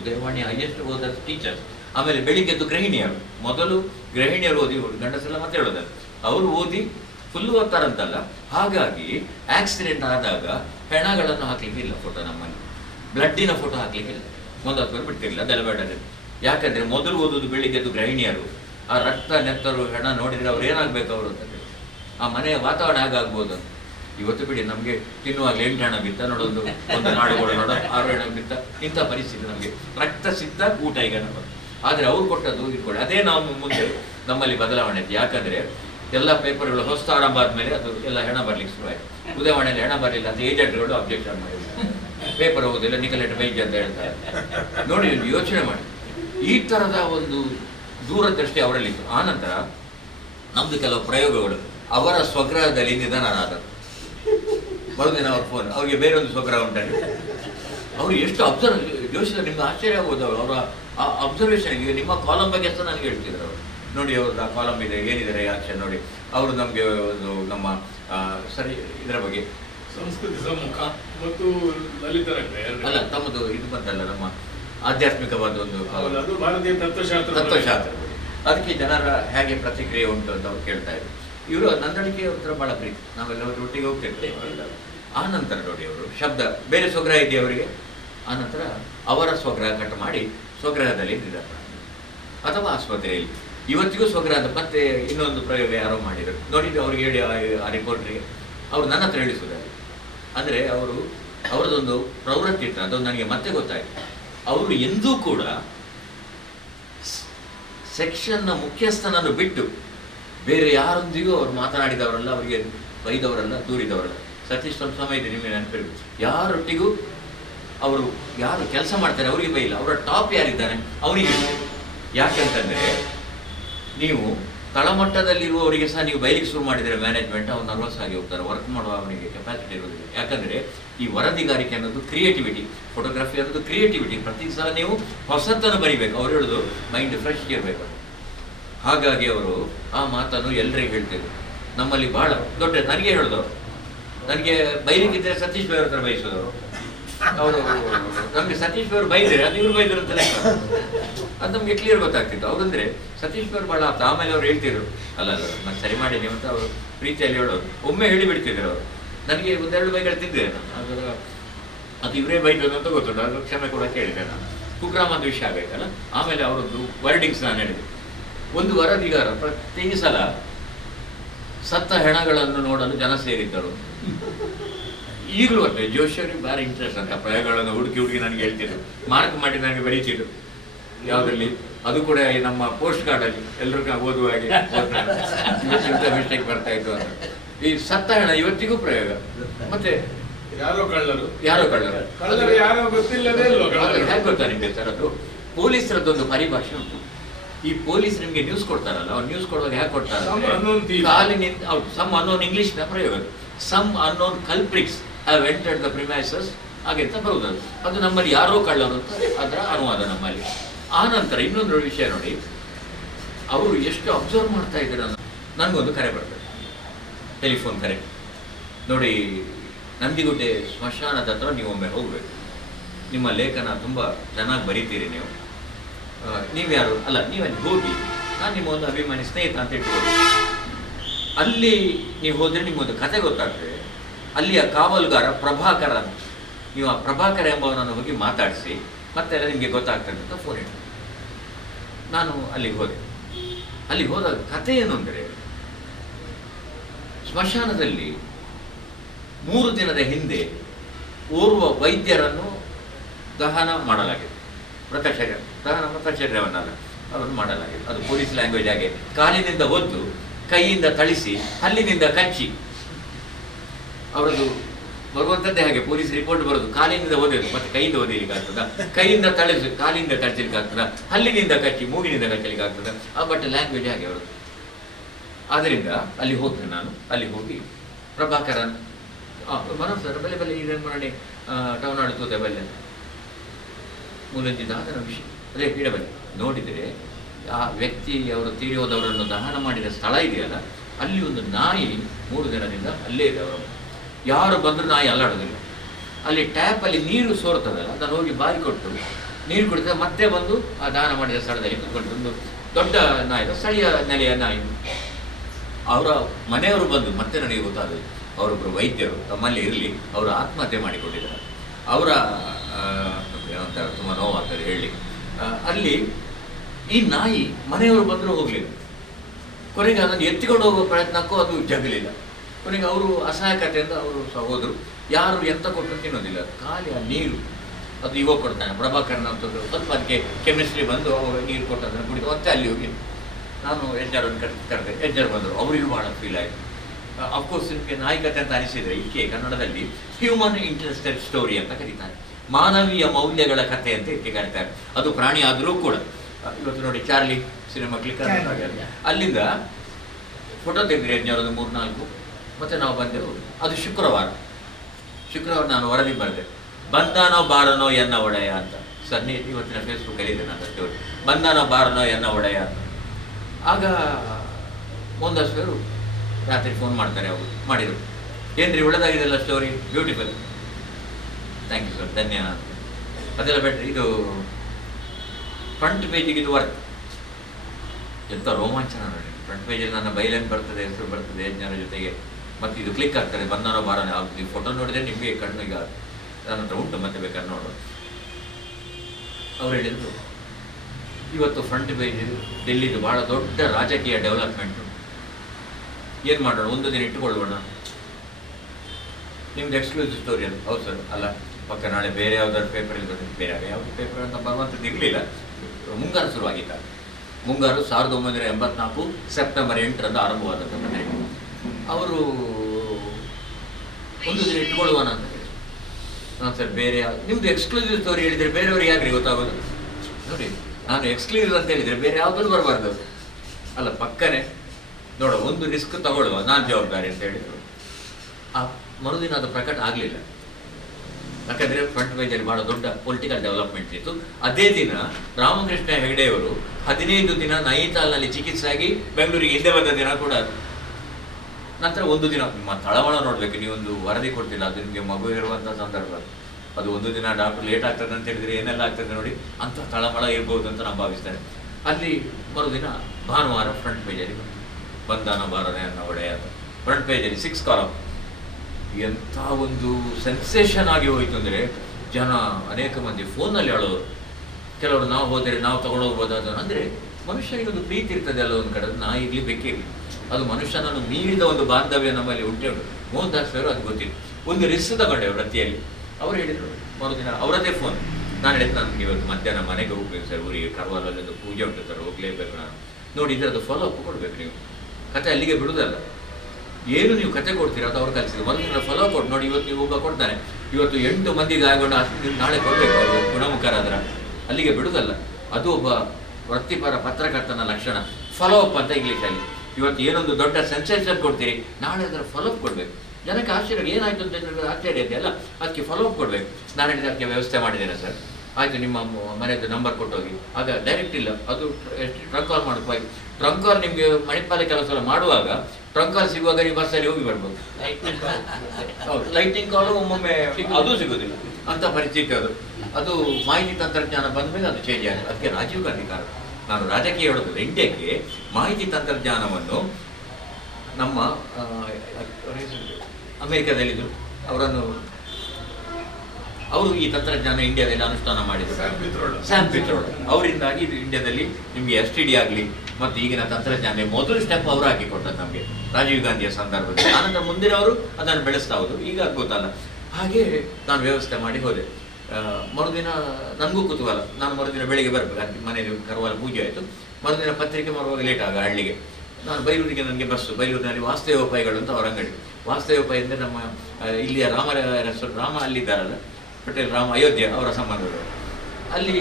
Udayavani highest ಓದರ್ teachers. ಆಮೇಲೆ ಬೆಳಿಗ್ಗೆದ್ದು ಗೃಹಿಣಿಯರು. ಮೊದಲು ಗೃಹಿಣಿಯರು ಓದಿ, ಗಂಡಸೆಲ್ಲ ಮತ್ತೆ ಹೇಳೋದಲ್ಲ, ಅವರು ಓದಿ ಫುಲ್ಲು ಓದ್ತಾರಂತಲ್ಲ. ಹಾಗಾಗಿ ಆಕ್ಸಿಡೆಂಟ್ ಆದಾಗ ಹೆಣಗಳನ್ನು ಹಾಕ್ಲಿಕ್ಕಿಲ್ಲ ಫೋಟೋ, ನಮ್ಮಲ್ಲಿ ಬ್ಲಡ್ಡಿನ ಫೋಟೋ ಹಾಕ್ಲಿಕ್ಕಿಲ್ಲ. ಮೊದಲು ಬಿಡ್ತಿರ್ಲಿಲ್ಲ, ಅದೆಲ್ಲ ಬೇಡ. ಯಾಕಂದ್ರೆ ಮೊದಲು ಓದೋದು ಬೆಳಿಗ್ಗೆದ್ದು ಗೃಹಿಣಿಯರು. ಆ ರಕ್ತ ನೆತ್ತರು ಹೆಣ ನೋಡಿದ್ರೆ ಅವ್ರು ಏನಾಗಬೇಕು ಅವರು ಅಂತ ಹೇಳಿ, ಆ ಮನೆಯ ವಾತಾವರಣ ಹೇಗಾಗ್ಬೋದು ಅಂತ. ಇವತ್ತು ಬಿಡಿ, ನಮಗೆ ತಿನ್ನುವಾಗ 8 ಹೆಣ ಬಿತ್ತ ನೋಡೋದು, ಒಂದು ನಾಡುಗಳು ನೋಡೋ 6 ಹೆಣ ಬಿತ್ತ, ಇಂಥ ಪರಿಸ್ಥಿತಿ ನಮಗೆ. ರಕ್ತ ಸಿದ್ಧ ಊಟ ಈಗ ನಮ್ಮ. ಆದರೆ ಅವ್ರು ಕೊಟ್ಟದ್ದು ಇಟ್ಕೊಳ್ಳಿ. ಅದೇ ನಾವು ಮುಂದೆ ನಮ್ಮಲ್ಲಿ ಬದಲಾವಣೆ ಇದೆ. ಯಾಕಂದ್ರೆ ಎಲ್ಲ ಪೇಪರ್ಗಳು ಹೊಸ ಆರಂಭ ಆದ್ಮೇಲೆ ಅದು ಎಲ್ಲ ಹೆಣ ಬರ್ಲಿಕ್ಕೆ ಶುರುವಾಯಿತು. ಉದಯವಾಣಿಯಲ್ಲಿ ಹೆಣ ಬರಲಿಲ್ಲ ಅಂತ ಏಜೆಂಟ್ಗಳು ಅಬ್ಜೆಕ್ಷನ್ ಮಾಡಿದ್ರು. ಪೇಪರ್ ಹೋಗೋದಿಲ್ಲ, ನಿಕಲೆಟ್ ವೈದ್ಯ ಅಂತ ಹೇಳ್ತಾರೆ. ನೋಡಿ, ಯೋಚನೆ ಮಾಡಿ, ಈ ಥರದ ಒಂದು ದೂರದೃಷ್ಟಿ ಅವರಲ್ಲಿತ್ತು. ಆನಂತರ ನಮ್ದು ಕೆಲವು ಪ್ರಯೋಗಗಳು. ಅವರ ಸ್ವಗ್ರಹದಲ್ಲಿ ನಿಧನರಾದರು. ಮರುದಿನ ಅವ್ರ ಫೋನ್, ಅವ್ರಿಗೆ ಬೇರೊಂದು ಸ್ವಗ್ರಹ ಉಂಟಲ್ಲಿ. ಅವರು ಎಷ್ಟು ಅಬ್ಸರ್ವ್, ಯೋಚಿಸಿದ್ರೆ ನಿಮ್ಗೆ ಆಶ್ಚರ್ಯ ಆಗ್ಬೋದು. ಅವರ ಆ ಅಬ್ಸರ್ವೇಷನ್. ಈಗ ನಿಮ್ಮ ಕಾಲಮ್ ಬಗ್ಗೆ ಅಷ್ಟೇ ನನಗೆ ಹೇಳ್ತಿದ್ರು ಅವರು. ನೋಡಿ ಅವ್ರದ್ದು ಆ ಕಾಲಮ್ ಇದೆ, ಏನಿದೆ ರಿಯಾಕ್ಷನ್ ನೋಡಿ. ಅವರು ನಮಗೆ ಒಂದು ನಮ್ಮ ಸರಿ ಇದರ ಬಗ್ಗೆ ಸಂಸ್ಕೃತಿ ಸಮ್ಮುಖ ಮತ್ತು ಲಲಿತ ಅಲ್ಲ, ತಮ್ಮದು ಇದು ಬಂತಲ್ಲ, ನಮ್ಮ ಆಧ್ಯಾತ್ಮಿಕವಾದ ಒಂದು ಭಾರತೀಯ ತತ್ವಶಾಸ್ತ್ರ. ಅದಕ್ಕೆ ಜನರ ಹೇಗೆ ಪ್ರತಿಕ್ರಿಯೆ ಉಂಟು ಅಂತ ಅವ್ರು ಕೇಳ್ತಾ ಇದ್ರು. ಇವರು ನಂದಳಿಕೆ ಒಂಥರ ಭಾಳ ಪ್ರೀತಿ, ನಾವೆಲ್ಲ ಒಟ್ಟಿಗೆ ಹೋಗ್ತಿರ್ತೇವೆ. ಆ ನಂತರ ನೋಡಿ ಅವರು ಶಬ್ದ, ಬೇರೆ ಸ್ವಗ್ರಹ ಇದೆಯಾ ಅವರಿಗೆ? ಆನಂತರ ಅವರ ಸ್ವಗ್ರಹ ಕಟ್ ಮಾಡಿ ಸ್ವಗ್ರಹದಲ್ಲಿ ಇದ್ದಿದ್ದಾರೆ, ಅಥವಾ ಆಸ್ಪತ್ರೆಯಲ್ಲಿ. ಇವತ್ತಿಗೂ ಸ್ವಗ್ರಹದ ಮತ್ತೆ ಇನ್ನೊಂದು ಪ್ರಯೋಗ ಯಾರೋ ಮಾಡಿದರು ನೋಡಿ. ಅವ್ರಿಗೆ ಹೇಳಿ ಆ ರಿಪೋರ್ಟ್ರಿಗೆ ಅವರು ನನ್ನ ಹತ್ರ ಹೇಳಿಸುವುದಾಗಿ. ಅಂದರೆ ಅವರದೊಂದು ಪ್ರವೃತ್ತಿ ಇತ್ತು, ಅದೊಂದು ನನಗೆ ಮತ್ತೆ ಗೊತ್ತಾಯಿತು. ಅವರು ಎಂದೂ ಕೂಡ ಸೆಕ್ಷನ್ನ ಮುಖ್ಯಸ್ಥನನ್ನು ಬಿಟ್ಟು ಬೇರೆ ಯಾರೊಂದಿಗೂ ಅವ್ರು ಮಾತನಾಡಿದವರಲ್ಲ, ಅವರಿಗೆ ಬೈದವರಲ್ಲ, ದೂರಿದವರಲ್ಲ. ಸತೀಶ್ ಸ್ವಲ್ಪ ಸಮಯ ಇದೆ ನಿಮಗೆ ನೆನಪಿರ್ಬೇಕು. ಯಾರೊಟ್ಟಿಗೂ ಅವರು ಯಾರು ಕೆಲಸ ಮಾಡ್ತಾರೆ ಅವರಿಗೆ ಬೈಲ್ಲ, ಅವರ ಟಾಪ್ ಯಾರಿದ್ದಾನೆ ಅವನಿಗೆ. ಯಾಕಂತಂದರೆ ನೀವು ತಳಮಟ್ಟದಲ್ಲಿರುವವರಿಗೆ ಸಹ ನೀವು ಬೈಲಿಕ್ಕೆ ಶುರು ಮಾಡಿದರೆ ಮ್ಯಾನೇಜ್ಮೆಂಟ್ ಅವ್ನು ನರ್ವಸ್ ಆಗಿ ಹೋಗ್ತಾರೆ, ವರ್ಕ್ ಮಾಡುವ ಅವನಿಗೆ ಕೆಪಾಸಿಟಿ ಇರೋದಿಲ್ಲ. ಯಾಕಂದರೆ ಈ ವರದಿಗಾರಿಕೆ ಅನ್ನೋದು ಕ್ರಿಯೇಟಿವಿಟಿ, ಫೋಟೋಗ್ರಫಿ ಅನ್ನೋದು ಕ್ರಿಯೇಟಿವಿಟಿ. ಪ್ರತಿ ಸಲ ನೀವು ಹೊಸತನ್ನು ಬರಿಬೇಕು. ಅವ್ರು ಹೇಳೋದು ಮೈಂಡ್ ಫ್ರೆಶ್ ಇರಬೇಕು. ಹಾಗಾಗಿ ಅವರು ಆ ಮಾತನ್ನು ಎಲ್ಲರಿಗೂ ಹೇಳ್ತಿದ್ರು. ನಮ್ಮಲ್ಲಿ ಭಾಳ ದೊಡ್ಡ ನನಗೆ ಹೇಳೋದು, ನನಗೆ ಬೈಲಿಕ್ಕಿದ್ದರೆ ಸತೀಶ್ ಬೇವ್ರ ಹತ್ರ ಬಯಸೋದವರು. ಅವರು ನಮಗೆ ಸತೀಶ್ ಬೇವ್ರು ಬೈದರೆ ಅದು ಇವ್ರು ಬೈದರು ಅಂತ ಲೆಕ್ಕ. ಅದು ನಮಗೆ ಕ್ಲಿಯರ್ ಗೊತ್ತಾಗ್ತಿತ್ತು. ಅವರಂದ್ರೆ ಸತೀಶ್ ಬೇವ್ರು ಭಾಳ ಆತ. ಆಮೇಲೆ ಅವ್ರು ಹೇಳ್ತಿದ್ರು, ಅಲ್ಲ ನಾನು ಸರಿ ಮಾಡಿ ನೀವು ಅಂತ ಅವರು ಪ್ರೀತಿಯಲ್ಲಿ ಹೇಳೋರು. ಒಮ್ಮೆ ಹೇಳಿಬಿಡ್ತಿದ್ರು ಅವರು. ನನಗೆ 1-2 ಬೈಗಳಿದ್ದೆ ನಾನು, ಅದು ಇವರೇ ಬೈದ್ರು ಅಂತ ಗೊತ್ತುಂಟು. ಅದು ಕ್ಷಮೆ ಕೂಡ ಕೇಳಿದೆ ನಾನು. ಕುಗ್ರಾಮದ ವಿಷಯ ಆಗಬೇಕಲ್ಲ. ಆಮೇಲೆ ಅವರದ್ದು ವರ್ಡಿಂಗ್ಸ್ ನಾನು ಹೇಳಿದೆ. ಒಂದು ವರದಿಗಾರ ಪ್ರತಿ ಸಲ ಸತ್ತ ಹೆಣಗಳನ್ನು ನೋಡಲು ಜನ ಸೇರಿದ್ದರು. ಈಗಲೂ ಅಷ್ಟೇ ಜೋಶಿಯವ್ರಿಗೆ ಭಾರಿ ಇಂಟ್ರೆಸ್ಟ್ ಅಂತ ಪ್ರಯೋಗಗಳನ್ನು ಹುಡುಕಿ ನನಗೆ ಹೇಳ್ತಿದ್ರು, ಮಾರ್ಕ್ ಮಾಡಿ ನನಗೆ ಬರೀತಿದ್ರು. ಯಾವುದರಲ್ಲಿ? ಅದು ಕೂಡ ನಮ್ಮ ಪೋಸ್ಟ್ ಕಾರ್ಡಲ್ಲಿ ಎಲ್ಲರಿಗೂ ಓದುವಾಗೆ ಇಂಥ ಮಿಸ್ಟೇಕ್ ಬರ್ತಾ ಇತ್ತು ಅಂತ. ಈ ಸತ್ತ ಹೆಣ ಇವತ್ತಿಗೂ ಪ್ರಯೋಗ. ಮತ್ತೆ ಯಾರೋ ಕಳ್ಳರು ಯಾರೋ ಗೊತ್ತಿಲ್ಲದೆ ಹೇಗೆ ಗೊತ್ತಾ ನಿಮಗೆ ಸರ್? ಅದು ಪೊಲೀಸರದ್ದೊಂದು ಪರಿಭಾಷೆ ಉಂಟು. ಈ ಪೊಲೀಸ್ ನಿಮಗೆ ನ್ಯೂಸ್ ಕೊಡ್ತಾರಲ್ಲ, ಅವ್ರು ನ್ಯೂಸ್ ಕೊಡುವಾಗ ಹೇಗೆ ಕೊಡ್ತಾರೆ? ಕಾಲಿನಿಂದ ಸಮ್ ಅನ್ನೋನ್ ಇಂಗ್ಲಿಷ್ನ ಪ್ರಯೋಗ. Some unknown culprits have entered the premises ಹಾಗೆ ಅಂತ ಬರುವುದು. ಅದು ನಮ್ಮಲ್ಲಿ ಯಾರೋ ಕಳ್ಳರು ಅಂತ ಅದರ ಅನುವಾದ ನಮ್ಮಲ್ಲಿ. ಆ ನಂತರ ಇನ್ನೊಂದು ವಿಷಯ ನೋಡಿ, ಅವರು ಎಷ್ಟು ಅಬ್ಸರ್ವ್ ಮಾಡ್ತಾ ಇದ್ದಾರೆ. ನನಗೊಂದು ಕರೆ ಬರ್ತದೆ, ಟೆಲಿಫೋನ್ ಕರೆ. ನೋಡಿ, ನಂದಿಗುಡ್ಡೆ ಸ್ಮಶಾನದ ಹತ್ರ ನೀವು ಒಮ್ಮೆ ಹೋಗಬೇಕು. ನಿಮ್ಮ ಲೇಖನ ತುಂಬ ಚೆನ್ನಾಗಿ ಬರೀತೀರಿ ನೀವು. ನೀವ್ಯಾರು? ಅಲ್ಲ, ನೀವಲ್ಲಿ ಹೋಗಿ, ನಾನು ನಿಮ್ಮ ಒಂದು ಅಭಿಮಾನಿ ಸ್ನೇಹಿತ ಅಂತ ಇಟ್ಕೊಳ್ಳಿ. ಅಲ್ಲಿ ನೀವು ಹೋದರೆ ನಿಮ್ಮೊಂದು ಕತೆ ಗೊತ್ತಾಗ್ತದೆ. ಅಲ್ಲಿಯ ಕಾವಲುಗಾರ ಪ್ರಭಾಕರ ಅಂತ. ನೀವು ಆ ಪ್ರಭಾಕರ ಎಂಬವನನ್ನು ಹೋಗಿ ಮಾತಾಡಿಸಿ, ಮತ್ತೆಲ್ಲ ನಿಮಗೆ ಗೊತ್ತಾಗ್ತದೆ ಅಂತ ಫೋನ್ ಇಟ್ಟು ನಾನು ಅಲ್ಲಿಗೆ ಹೋದೆ. ಅಲ್ಲಿಗೆ ಹೋದಾಗ ಕತೆ ಏನು ಅಂದರೆ, ಸ್ಮಶಾನದಲ್ಲಿ 3 ದಿನದ ಹಿಂದೆ ಓರ್ವ ವೈದ್ಯರನ್ನು ದಹನ ಮಾಡಲಾಗಿದೆ. ವ್ರತಚರ್ಯವನ್ನಲ್ಲ ಅದನ್ನು ಮಾಡಲಾಗಿದೆ. ಅದು ಪೊಲೀಸ್ ಲ್ಯಾಂಗ್ವೇಜ್ ಆಗಿ ಕಾಲಿನಿಂದ ಒದ್ದು ಕೈಯಿಂದ ಥಳಿಸಿ ಹಲ್ಲಿನಿಂದ ಕಚ್ಚಿ, ಅವರದು ಬರುವಂಥದ್ದೇ ಹಾಗೆ ಪೊಲೀಸ್ ರಿಪೋರ್ಟ್ ಬರೋದು ಕಾಲಿನಿಂದ ಓದೋದು, ಮತ್ತೆ ಕೈಯಿಂದ ಓದಲಿಕ್ಕೆ ಆಗ್ತದ, ಕೈಯಿಂದ ಥಳಿಸಿ ಕಾಲಿಂದ ಕಚ್ಚಲಿಕ್ಕೆ ಆಗ್ತದ, ಹಲ್ಲಿನಿಂದ ಕಚ್ಚಿ ಮೂಗಿನಿಂದ ಕಚ್ಚಲಿಕ್ಕೆ ಆಗ್ತದ, ಬಟ್ ಲ್ಯಾಂಗ್ವೇಜ್ ಹಾಗೆ ಅವರದು. ಆದ್ದರಿಂದ ಅಲ್ಲಿ ಹೋಗ್ತೇನೆ ನಾನು. ಅಲ್ಲಿ ಹೋಗಿ ಪ್ರಭಾಕರನ್ ಮನೋಜ್ ಸರ್ ಬೆಲೆ ಬೆಲೆ ಇದನ್ನು ಮಾಡಿ ಟೌನ್ ಆಡ್ತದೆ ಬೆಲೆ ಮೂಲಂಜಿ ದಹನ ವಿಷಯ ಅದೇ ಇಡಬಲ್ಲೆ ನೋಡಿದರೆ ಆ ವ್ಯಕ್ತಿ ಅವರು ತೀರಿ ಹೋದವರನ್ನು ದಹನ ಮಾಡಿದ ಸ್ಥಳ ಇದೆಯಲ್ಲ, ಅಲ್ಲಿ ಒಂದು ನಾಯಿ 3 ದಿನದಿಂದ ಅಲ್ಲೇ ಇದೆ. ಅವರು ಯಾರು ಬಂದರೂ ನಾಯಿ ಅಲ್ಲಾಡೋದಿಲ್ಲ. ಅಲ್ಲಿ ಟ್ಯಾಪಲ್ಲಿ ನೀರು ಸೋರ್ತದಲ್ಲ, ಅದನ್ನು ಹೋಗಿ ಬಾಯಿ ಕೊಟ್ಟು ನೀರು ಕುಡಿದ ಮತ್ತೆ ಬಂದು ಆ ದಹನ ಮಾಡಿದ ಸ್ಥಳದಲ್ಲಿ ಕುತ್ಕೊಂಡು ಒಂದು ದೊಡ್ಡ ನಾಯಿ, ಸ್ಥಳೀಯ ನೆಲೆಯ ನಾಯಿ. ಅವರ ಮನೆಯವರು ಬಂದು ಮತ್ತೆ ನನಗೆ ಗೊತ್ತಾಗೋದು, ಅವರೊಬ್ಬರು ವೈದ್ಯರು ತಮ್ಮಲ್ಲಿ ಇರಲಿ, ಅವರು ಆತ್ಮಹತ್ಯೆ ಮಾಡಿಕೊಂಡಿದ್ದಾರೆ. ಅವರ ಏನಂತಾರೆ ತುಂಬ ನೋವಾಗ್ತದೆ ಹೇಳಿ. ಅಲ್ಲಿ ಈ ನಾಯಿ ಮನೆಯವರು ಬಂದರೂ ಹೋಗಲಿಲ್ಲ. ಕೊನೆಗೆ ಅದನ್ನು ಎತ್ತಿಕೊಂಡು ಹೋಗುವ ಪ್ರಯತ್ನಕ್ಕೂ ಅದು ಜಗಲಿಲ್ಲ. ಕೊನೆಗೆ ಅವರು ಅಸಹಾಯಕತೆಯಿಂದ ಅವರು ಸಹೋದರು ಯಾರು ಎಂತ ಕೊಟ್ಟರು ತಿನ್ನೋದಿಲ್ಲ, ಖಾಲಿ ಆ ನೀರು. ಅದು ಇವಾಗ ಕೊಡ್ತಾನೆ ಪ್ರಭಾಕರನ್ ಅಂತ ಸ್ವಲ್ಪ ಅದಕ್ಕೆ ಕೆಮಿಸ್ಟ್ರಿ ಬಂದು ಅವರು ನೀರು ಕೊಟ್ಟು ಅದನ್ನು ಕುಡಿದು ಮತ್ತೆ ಅಲ್ಲಿ ಹೋಗಿ ನಾನು ಎಜ್ಜರನ್ನು ಕರೆದೆ. ಎಜ್ಜರ್ ಬಂದರು, ಅವರಿಗೂ ಭಾಳ ಫೀಲ್ ಆಯಿತು. ಅಫ್ಕೋರ್ಸ್ ನಿಮಗೆ ನಾಯಕತೆ ಅಂತ ಅನಿಸಿದರೆ ಈಕೆ ಕನ್ನಡದಲ್ಲಿ ಹ್ಯೂಮನ್ ಇಂಟ್ರೆಸ್ಟೆಡ್ ಸ್ಟೋರಿ ಅಂತ ಕರೀತಾರೆ, ಮಾನವೀಯ ಮೌಲ್ಯಗಳ ಕಥೆ ಅಂತ ಇದಕ್ಕೆ ಕರೀತಾರೆ. ಅದು ಪ್ರಾಣಿ ಆದರೂ ಕೂಡ. ಇವತ್ತು ನೋಡಿ ಚಾರ್ಲಿ ಸಿನಿಮಾ ಕ್ಲಿಕ್ ಅಲ್ಲಿಂದ ಫೋಟೋ ತೆಗೆದ್ರಿ ಯಜ್ಞರದು 3-4, ಮತ್ತೆ ನಾವು ಬಂದೆವು. ಅದು ಶುಕ್ರವಾರ ನಾನು ವರದಿ ಬರೆದೆ, ಬಂದಾನೋ ಬಾರನೋ ಎನ್ನ ಒಡೆಯ ಅಂತ. ಸನ್ನಿ ಇವತ್ತಿನ ಫೇಸ್ಬುಕ್ಕಲ್ಲಿ ಇದೆ ನನ್ನ ಸ್ಟೋರಿ, ಬಂದಾನೋ ಬಾರನೋ ಎನ್ನ ಒಡೆಯ ಅಂತ. ಆಗ ಒಂದಷ್ಟು ರಾತ್ರಿ ಫೋನ್ ಮಾಡ್ತಾರೆ, ಅವರು ಮಾಡಿದರು, ಏನ್ರಿ ಒಳ್ಳೆದಾಗಿದೆಲ್ಲ story, beautiful, thank you sir, ಧನ್ಯವಾದ. ಅದೆಲ್ಲ ಬೇಡ್ರಿ, ಇದು ಫ್ರಂಟ್ ಪೇಜಿಗೆ ಇದು ವರ್ಕ್ ಎಂಥ ರೋಮಾಂಚನ ನೋಡಿ. ಫ್ರಂಟ್ ಪೇಜಲ್ಲಿ ನನ್ನ ಬೈಲೈನ್ ಬರ್ತದೆ, ಹೆಸರು ಬರ್ತದೆ ಯಜ್ಞರ ಜೊತೆಗೆ, ಮತ್ತು ಇದು ಕ್ಲಿಕ್ ಆಗ್ತದೆ, ಬಂದಾನೋ ಬಾರನೋ. ನೀವು ಫೋಟೋ ನೋಡಿದ್ರೆ ನಿಮಗೆ ಕಣ್ಣಿಗೆ ನನ್ನ ಹತ್ರ ಉಂಟು, ಮತ್ತೆ ಬೇಕಾದ್ರೆ ನೋಡು. ಅವ್ರು ಹೇಳಿದ್ರು, ಇವತ್ತು ಫ್ರಂಟ್ ಪೇಜ್ ಡೆಲ್ಲಿದು ಭಾಳ ದೊಡ್ಡ ರಾಜಕೀಯ ಡೆವಲಪ್ಮೆಂಟು, ಏನು ಮಾಡೋಣ, ಒಂದು ದಿನ ಇಟ್ಟುಕೊಳ್ಳೋಣ, ನಿಮ್ದು ಎಕ್ಸ್ಕ್ಲೂಸಿವ್ ಸ್ಟೋರಿ ಅದು. ಹೌದು ಸರ್, ಅಲ್ಲ ಪಕ್ಕ ನಾಳೆ ಬೇರೆ ಯಾವ್ದಾದ್ರು ಪೇಪರಲ್ಲಿ ಬರ್ತದೆ. ಬೇರೆ ಯಾವುದು ಪೇಪರ್ ಅಂತ ಬರುವಂಥದ್ದು ಇರಲಿಲ್ಲ. ಮುಂಗಾರು ಶುರುವಾಗಿದ್ದ. ಮುಂಗಾರು 1984 ಸೆಪ್ಟೆಂಬರ್ 8ರಂದು ಆರಂಭವಾದಂಥ ಕಥೆ. ಅವರು ಒಂದು ದಿನ ಇಟ್ಕೊಳ್ಳುವನ ಅಂತ ಹೇಳಿ, ಹಾಂ ಸರ್, ಬೇರೆ ನಿಮ್ಮದು ಎಕ್ಸ್ಕ್ಲೂಸಿವ್ ಸ್ಟೋರಿ ಹೇಳಿದರೆ ಬೇರೆಯವ್ರಿಗೆ ಯಾಕ್ರಿ ಗೊತ್ತಾಗೋದು? ನೋಡಿ, ನಾನು ಎಕ್ಸ್ಕ್ಲೂಸಿವ್ ಅಂತ ಹೇಳಿದರೆ ಬೇರೆ ಯಾವುದೂ ಬರಬಾರ್ದು. ಅಲ್ಲ, ಪಕ್ಕನೇ ನೋಡ, ಒಂದು ರಿಸ್ಕ್ ತಗೊಳ್ಳುವ, ನಾನು ಜವಾಬ್ದಾರಿ ಅಂತ ಹೇಳಿದರು. ಆ ಮರುದಿನ ಅದು ಪ್ರಕಟ ಆಗಲಿಲ್ಲ. ಯಾಕಂದರೆ ಫ್ರಂಟ್ ಪೇಜಲ್ಲಿ ಭಾಳ ದೊಡ್ಡ ಪೊಲಿಟಿಕಲ್ ಡೆವಲಪ್ಮೆಂಟ್ ಇತ್ತು. ಅದೇ ದಿನ ರಾಮಕೃಷ್ಣ ಹೆಗಡೆಯವರು 15 ದಿನ ನೈನಿತಾಲ್ನಲ್ಲಿ ಚಿಕಿತ್ಸೆ ಆಗಿ ಬೆಂಗಳೂರಿಗೆ ಹಿಂದೆ ಬಂದ ದಿನ ಕೂಡ. ನಂತರ ಒಂದು ದಿನ ನಿಮ್ಮ ತಳಮಳ ನೋಡಬೇಕು, ನೀವೊಂದು ವರದಿ ಕೊಡ್ತಿಲ್ಲ, ಅದು ನಿಮಗೆ ಮಗು ಇರುವಂಥ ಸಂದರ್ಭ. ಅದು ಒಂದು ದಿನ ಡಾಕ್ಟರ್ ಲೇಟ್ ಆಗ್ತದೆ ಅಂತ ಹೇಳಿದರೆ ಏನೆಲ್ಲ ಆಗ್ತದೆ ನೋಡಿ, ಅಂಥ ತಳಮಳ ಇರ್ಬೋದು ಅಂತ ನಾನು ಭಾವಿಸ್ತೇನೆ. ಅಲ್ಲಿ ಮರುದಿನ ಭಾನುವಾರ ಫ್ರಂಟ್ ಪೇಜಲ್ಲಿ ಬಂದಾನ ಬಾರನೆ ಅನ್ನೋ ಒಡೆಯ ಅಂತ ಫ್ರಂಟ್ ಪೇಜಲ್ಲಿ 6 ಕಾಲಮ್. ಎಂಥ ಒಂದು ಸೆನ್ಸೇಷನ್ ಆಗಿ ಹೋಯಿತು ಅಂದರೆ, ಜನ ಅನೇಕ ಮಂದಿ ಫೋನಲ್ಲಿ ಹೇಳೋರು, ಕೆಲವರು ನಾವು ಹೋದರೆ ನಾವು ತಗೊಂಡೋಗ್ಬೋದು ಅದನ್ನು. ಅಂದರೆ ಮನುಷ್ಯನಿಗೊಂದು ಪ್ರೀತಿ ಇರ್ತದೆ ಅಲ್ಲ ಒಂದು ಕಡೆ, ನಾಯಿಗಲಿ ಬೇಕಿರಲಿ, ಅದು ಮನುಷ್ಯನನ್ನು ಮೀರಿದ ಒಂದು ಬಾಂಧವ್ಯ ನಮ್ಮಲ್ಲಿ ಉಂಟು. ಮೋಹನ್ ದಾಸ್ ಅವರು ಅದು ಗೊತ್ತಿತ್ತು. ಒಂದು ರಿಸ್ಕ್ ತಗೊಂಡೆ ವೃತ್ತಿಯಲ್ಲಿ. ಅವ್ರು ಹೇಳಿದರು ಮರುದಿನ ಅವರದ್ದೇ ಫೋನ್. ನಾನು ಹೇಳಿದ್ದು, ನನಗೆ ಇವತ್ತು ಮಧ್ಯಾಹ್ನ ಮನೆಗೆ ಹೋಗ್ಬೇಕು ಸರ್, ಊರಿಗೆ ಕರ್ವಾಲಲ್ಲಿ ಒಂದು ಪೂಜೆ ಉಂಟು ಸರ್, ಹೋಗಲೇಬೇಕು ನಾನು. ನೋಡಿ, ಇದರದ್ದು ಫಾಲೋ ಅಪ್ ಕೊಡಬೇಕು ನೀವು, ಕತೆ ಅಲ್ಲಿಗೆ ಬಿಡುವುದಲ್ಲ. ಏನು ನೀವು ಕತೆ ಕೊಡ್ತೀರ ಅದು ಅವ್ರು ಕಲಿಸಿದ್ರು. ಮೊದಲಿನ ಫಾಲೋ ಕೊಟ್ಟು ನೋಡಿ, ಇವತ್ತು ನೀವು ಒಬ್ಬ ಕೊಡ್ತಾನೆ, ಇವತ್ತು 8 ಮಂದಿ ಗಾಯಗೊಂಡು ನಾಳೆ ಕೊಡಬೇಕು, ಅವರು ಗುಣಮುಖರಾದ್ರ ಅಲ್ಲಿಗೆ ಬಿಡುವುದಲ್ಲ. ಅದು ಒಬ್ಬ ವೃತ್ತಿಪರ ಪತ್ರಕರ್ತನ ಲಕ್ಷಣ. ಫಾಲೋ ಅಪ್ ಅಂತ ಇಂಗ್ಲೀಷಲ್ಲಿ. ಇವತ್ತು ಏನೊಂದು ದೊಡ್ಡ ಸೆನ್ಸೇಷನ್ ಕೊಡ್ತೀರಿ, ನಾಳೆ ಅದರ ಫಾಲೋ ಅಪ್ ಕೊಡಬೇಕು. ಜನಕ್ಕೆ ಆಶ್ಚರ್ಯ, ಏನಾಯ್ತು ಅಂತ ಆಶ್ಚರ್ಯ ಇದೆಯಲ್ಲ, ಅದಕ್ಕೆ ಫಾಲೋ ಅಪ್ ಕೊಡಬೇಕು. ನಾನು ಹೇಳಿದ ಅದಕ್ಕೆ ವ್ಯವಸ್ಥೆ ಮಾಡಿದ್ದೇನೆ ಸರ್, ಆಯಿತು, ನಿಮ್ಮ ಮನೆಯದ್ದು ನಂಬರ್ ಕೊಟ್ಟೋಗಿ. ಆಗ ಡೈರೆಕ್ಟ್ ಇಲ್ಲ, ಅದು ಟ್ರಂಕ್ ಕಾಲ್ ಮಾಡೋದು. ಟ್ರಂಕ್ ಕಾಲ್ ನಿಮಗೆ ಮಣಿಪಾಲ ಕೆಲಸ ಮಾಡುವಾಗ ಟ್ರಂಕ್ ಕಾಲ್ ಸಿಗುವಾಗ ನೀವು ಬಸ್ಸಲ್ಲಿ ಹೋಗಿ ಬರ್ಬೋದು. ಲೈಟಿಂಗ್ ಕಾಲು ಒಮ್ಮೊಮ್ಮೆ ಅದು ಸಿಗೋದಿಲ್ಲ, ಅಂಥ ಪರಿಸ್ಥಿತಿ ಅದು. ಅದು ಮಾಹಿತಿ ತಂತ್ರಜ್ಞಾನ ಬಂದ ಮೇಲೆ ಅದು ಚೇಂಜ್ ಆಗಿದೆ. ಅದಕ್ಕೆ ರಾಜೀವ್ ಗಾಂಧಿ ಕಾರಣ. ನಾನು ರಾಜಕೀಯ ಹೇಳೋದು, ಇಂಡಿಯಾಕ್ಕೆ ಮಾಹಿತಿ ತಂತ್ರಜ್ಞಾನವನ್ನು ನಮ್ಮ ಅಮೆರಿಕದಲ್ಲಿದ್ದರು, ಅವರು ಈ ತಂತ್ರಜ್ಞಾನ ಇಂಡಿಯಾದಲ್ಲಿ ಅನುಷ್ಠಾನ ಮಾಡಿದರು. ಸ್ಯಾಮ್ ಪಿತ್ರೋಡ ಅವರಿಂದಾಗಿ ಇದು ಇಂಡಿಯಾದಲ್ಲಿ ನಿಮಗೆ STD ಆಗಲಿ ಮತ್ತು ಈಗಿನ ತಂತ್ರಜ್ಞಾನ ಮೊದಲು ಸ್ಟೆಪ್ ಅವರು ಹಾಕಿಕೊಟ್ಟದ್ದು ನಮಗೆ ರಾಜೀವ್ ಗಾಂಧಿಯ ಸಂದರ್ಭದಲ್ಲಿ. ಆನಂತರ ಮುಂದಿನವರು ಅದನ್ನು ಬೆಳೆಸ್ತಾ ಹೋದ್ರು. ಈಗ ಅದು ಗೊತ್ತಲ್ಲ. ಹಾಗೆ ನಾನು ವ್ಯವಸ್ಥೆ ಮಾಡಿ ಹೋದೆ. ಮರುದಿನ ನನಗೂ ಕುತೂಹಲ, ನಾನು ಮರುದಿನ ಬೆಳಿಗ್ಗೆ ಬರಬೇಕು, ಅದಕ್ಕೆ ಮನೆಯಲ್ಲಿ ಕರುವಾಲ ಪೂಜೆ ಆಯಿತು. ಮರುದಿನ ಪತ್ರಿಕೆ ಮಾರುವಾಗ ಲೇಟ್ ಆಗ ಹಳ್ಳಿಗೆ. ನಾನು ಬೈಲೂರಿಗೆ ನನಗೆ ಬಸ್ಸು, ಬೈಲೂರಿನಲ್ಲಿ ವಾಸ್ತವ್ಯೋಪಾಯಿಗಳು ಅಂತ ಅವರ ಅಂಗಡಿ. ವಾಸ್ತವ್ಯೋಪಾಯಿ ಅಂದರೆ ನಮ್ಮ ಇಲ್ಲಿಯ ರಾಮ ಅಲ್ಲಿದ್ದಾರಲ್ಲ, ಪಟೇಲ್ ರಾಮ ಅಯೋಧ್ಯೆ ಅವರ ಸಂಬಂಧಗಳು. ಅಲ್ಲಿ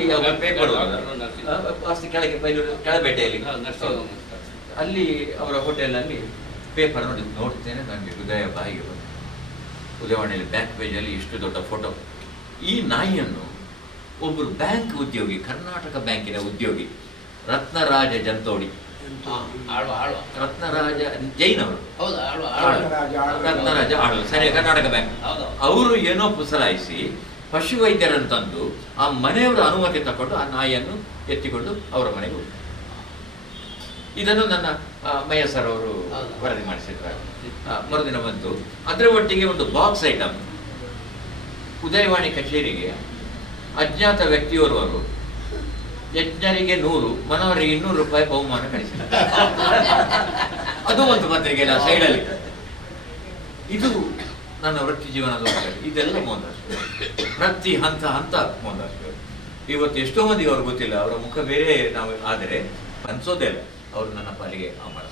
ಪೇಪರ್ ವಾಸ್ತು ಕೆಳಗೆ ಬೈಲೂರು ಕೆಳಪೇಟೆಯಲ್ಲಿ ಅಲ್ಲಿ ಅವರ ಹೋಟೆಲಲ್ಲಿ ಪೇಪರ್ ನೋಡ್ತೇನೆ, ನನಗೆ ಹೃದಯ ಬಾಯಿಗೆ ಬಂತು. ಉದಯವಾಣಿಯಲ್ಲಿ ಬ್ಯಾಕ್ ಪೇಜಲ್ಲಿ ಇಷ್ಟು ದೊಡ್ಡ ಫೋಟೋ. ಈ ನಾಯಿಯನ್ನು ಒಬ್ಬರು ಬ್ಯಾಂಕ್ ಉದ್ಯೋಗಿ, ಕರ್ನಾಟಕ ಬ್ಯಾಂಕಿನ ಉದ್ಯೋಗಿ ರತ್ನರಾಜ ಜಂತೋಡಿ, ರತ್ನರಾಜ ಜೈನ್ ಅವರು, ರತ್ನರಾಜ ಆಳ್ವ, ಸರಿ, ಕರ್ನಾಟಕ ಬ್ಯಾಂಕ್ ಅವರು ಏನೋ ಪುಸಲಾಯಿಸಿ ಪಶುವೈದ್ಯರನ್ನು ತಂದು ಆ ಮನೆಯವರ ಅನುಮತಿ ತಗೊಂಡು ಆ ನಾಯಿಯನ್ನು ಎತ್ತಿಕೊಂಡು ಅವರ ಮನೆಗೆ ಹೋಗಿ. ಇದನ್ನು ನನ್ನ ಮಯ್ಯ ಸರ್ ಅವರು ವರದಿ ಮಾಡಿಸಿದ್ದಾರೆ. ಮರುದಿನ ಬಂತು. ಅದರ ಒಟ್ಟಿಗೆ ಒಂದು ಬಾಕ್ಸ್ ಐಟಮ್, ಉದಯವಾಣಿ ಕಚೇರಿಗೆ ಅಜ್ಞಾತ ವ್ಯಕ್ತಿಯೋರ್ವರು ಯಜ್ಞರಿಗೆ 100, ಮನವರಿಗೆ 200 ರೂಪಾಯಿ ಬಹುಮಾನ ಕಳಿಸಿದ್ದಾರೆ. ಅದು ಒಂದು ಪತ್ರಿಕೆ ಸೈಡಲ್ಲಿ. ಇದು ನನ್ನ ವೃತ್ತಿ ಜೀವನದ ಇದೆಲ್ಲ ಮೋಹನ್ದಾಸ್, ಪ್ರತಿ ಹಂತ ಮೋಹನ್ದಾಸ್. ಇವತ್ತು ಎಷ್ಟೋ ಮಂದಿಗೆ ಅವ್ರಿಗೆ ಗೊತ್ತಿಲ್ಲ, ಅವರ ಮುಖ ಬೇರೆ ನಾವು ಆದರೆ ಅನ್ಸೋದೇ ಇಲ್ಲ. ಅವರು ನನ್ನ ಪಾಲಿಗೆ ಅಮರ.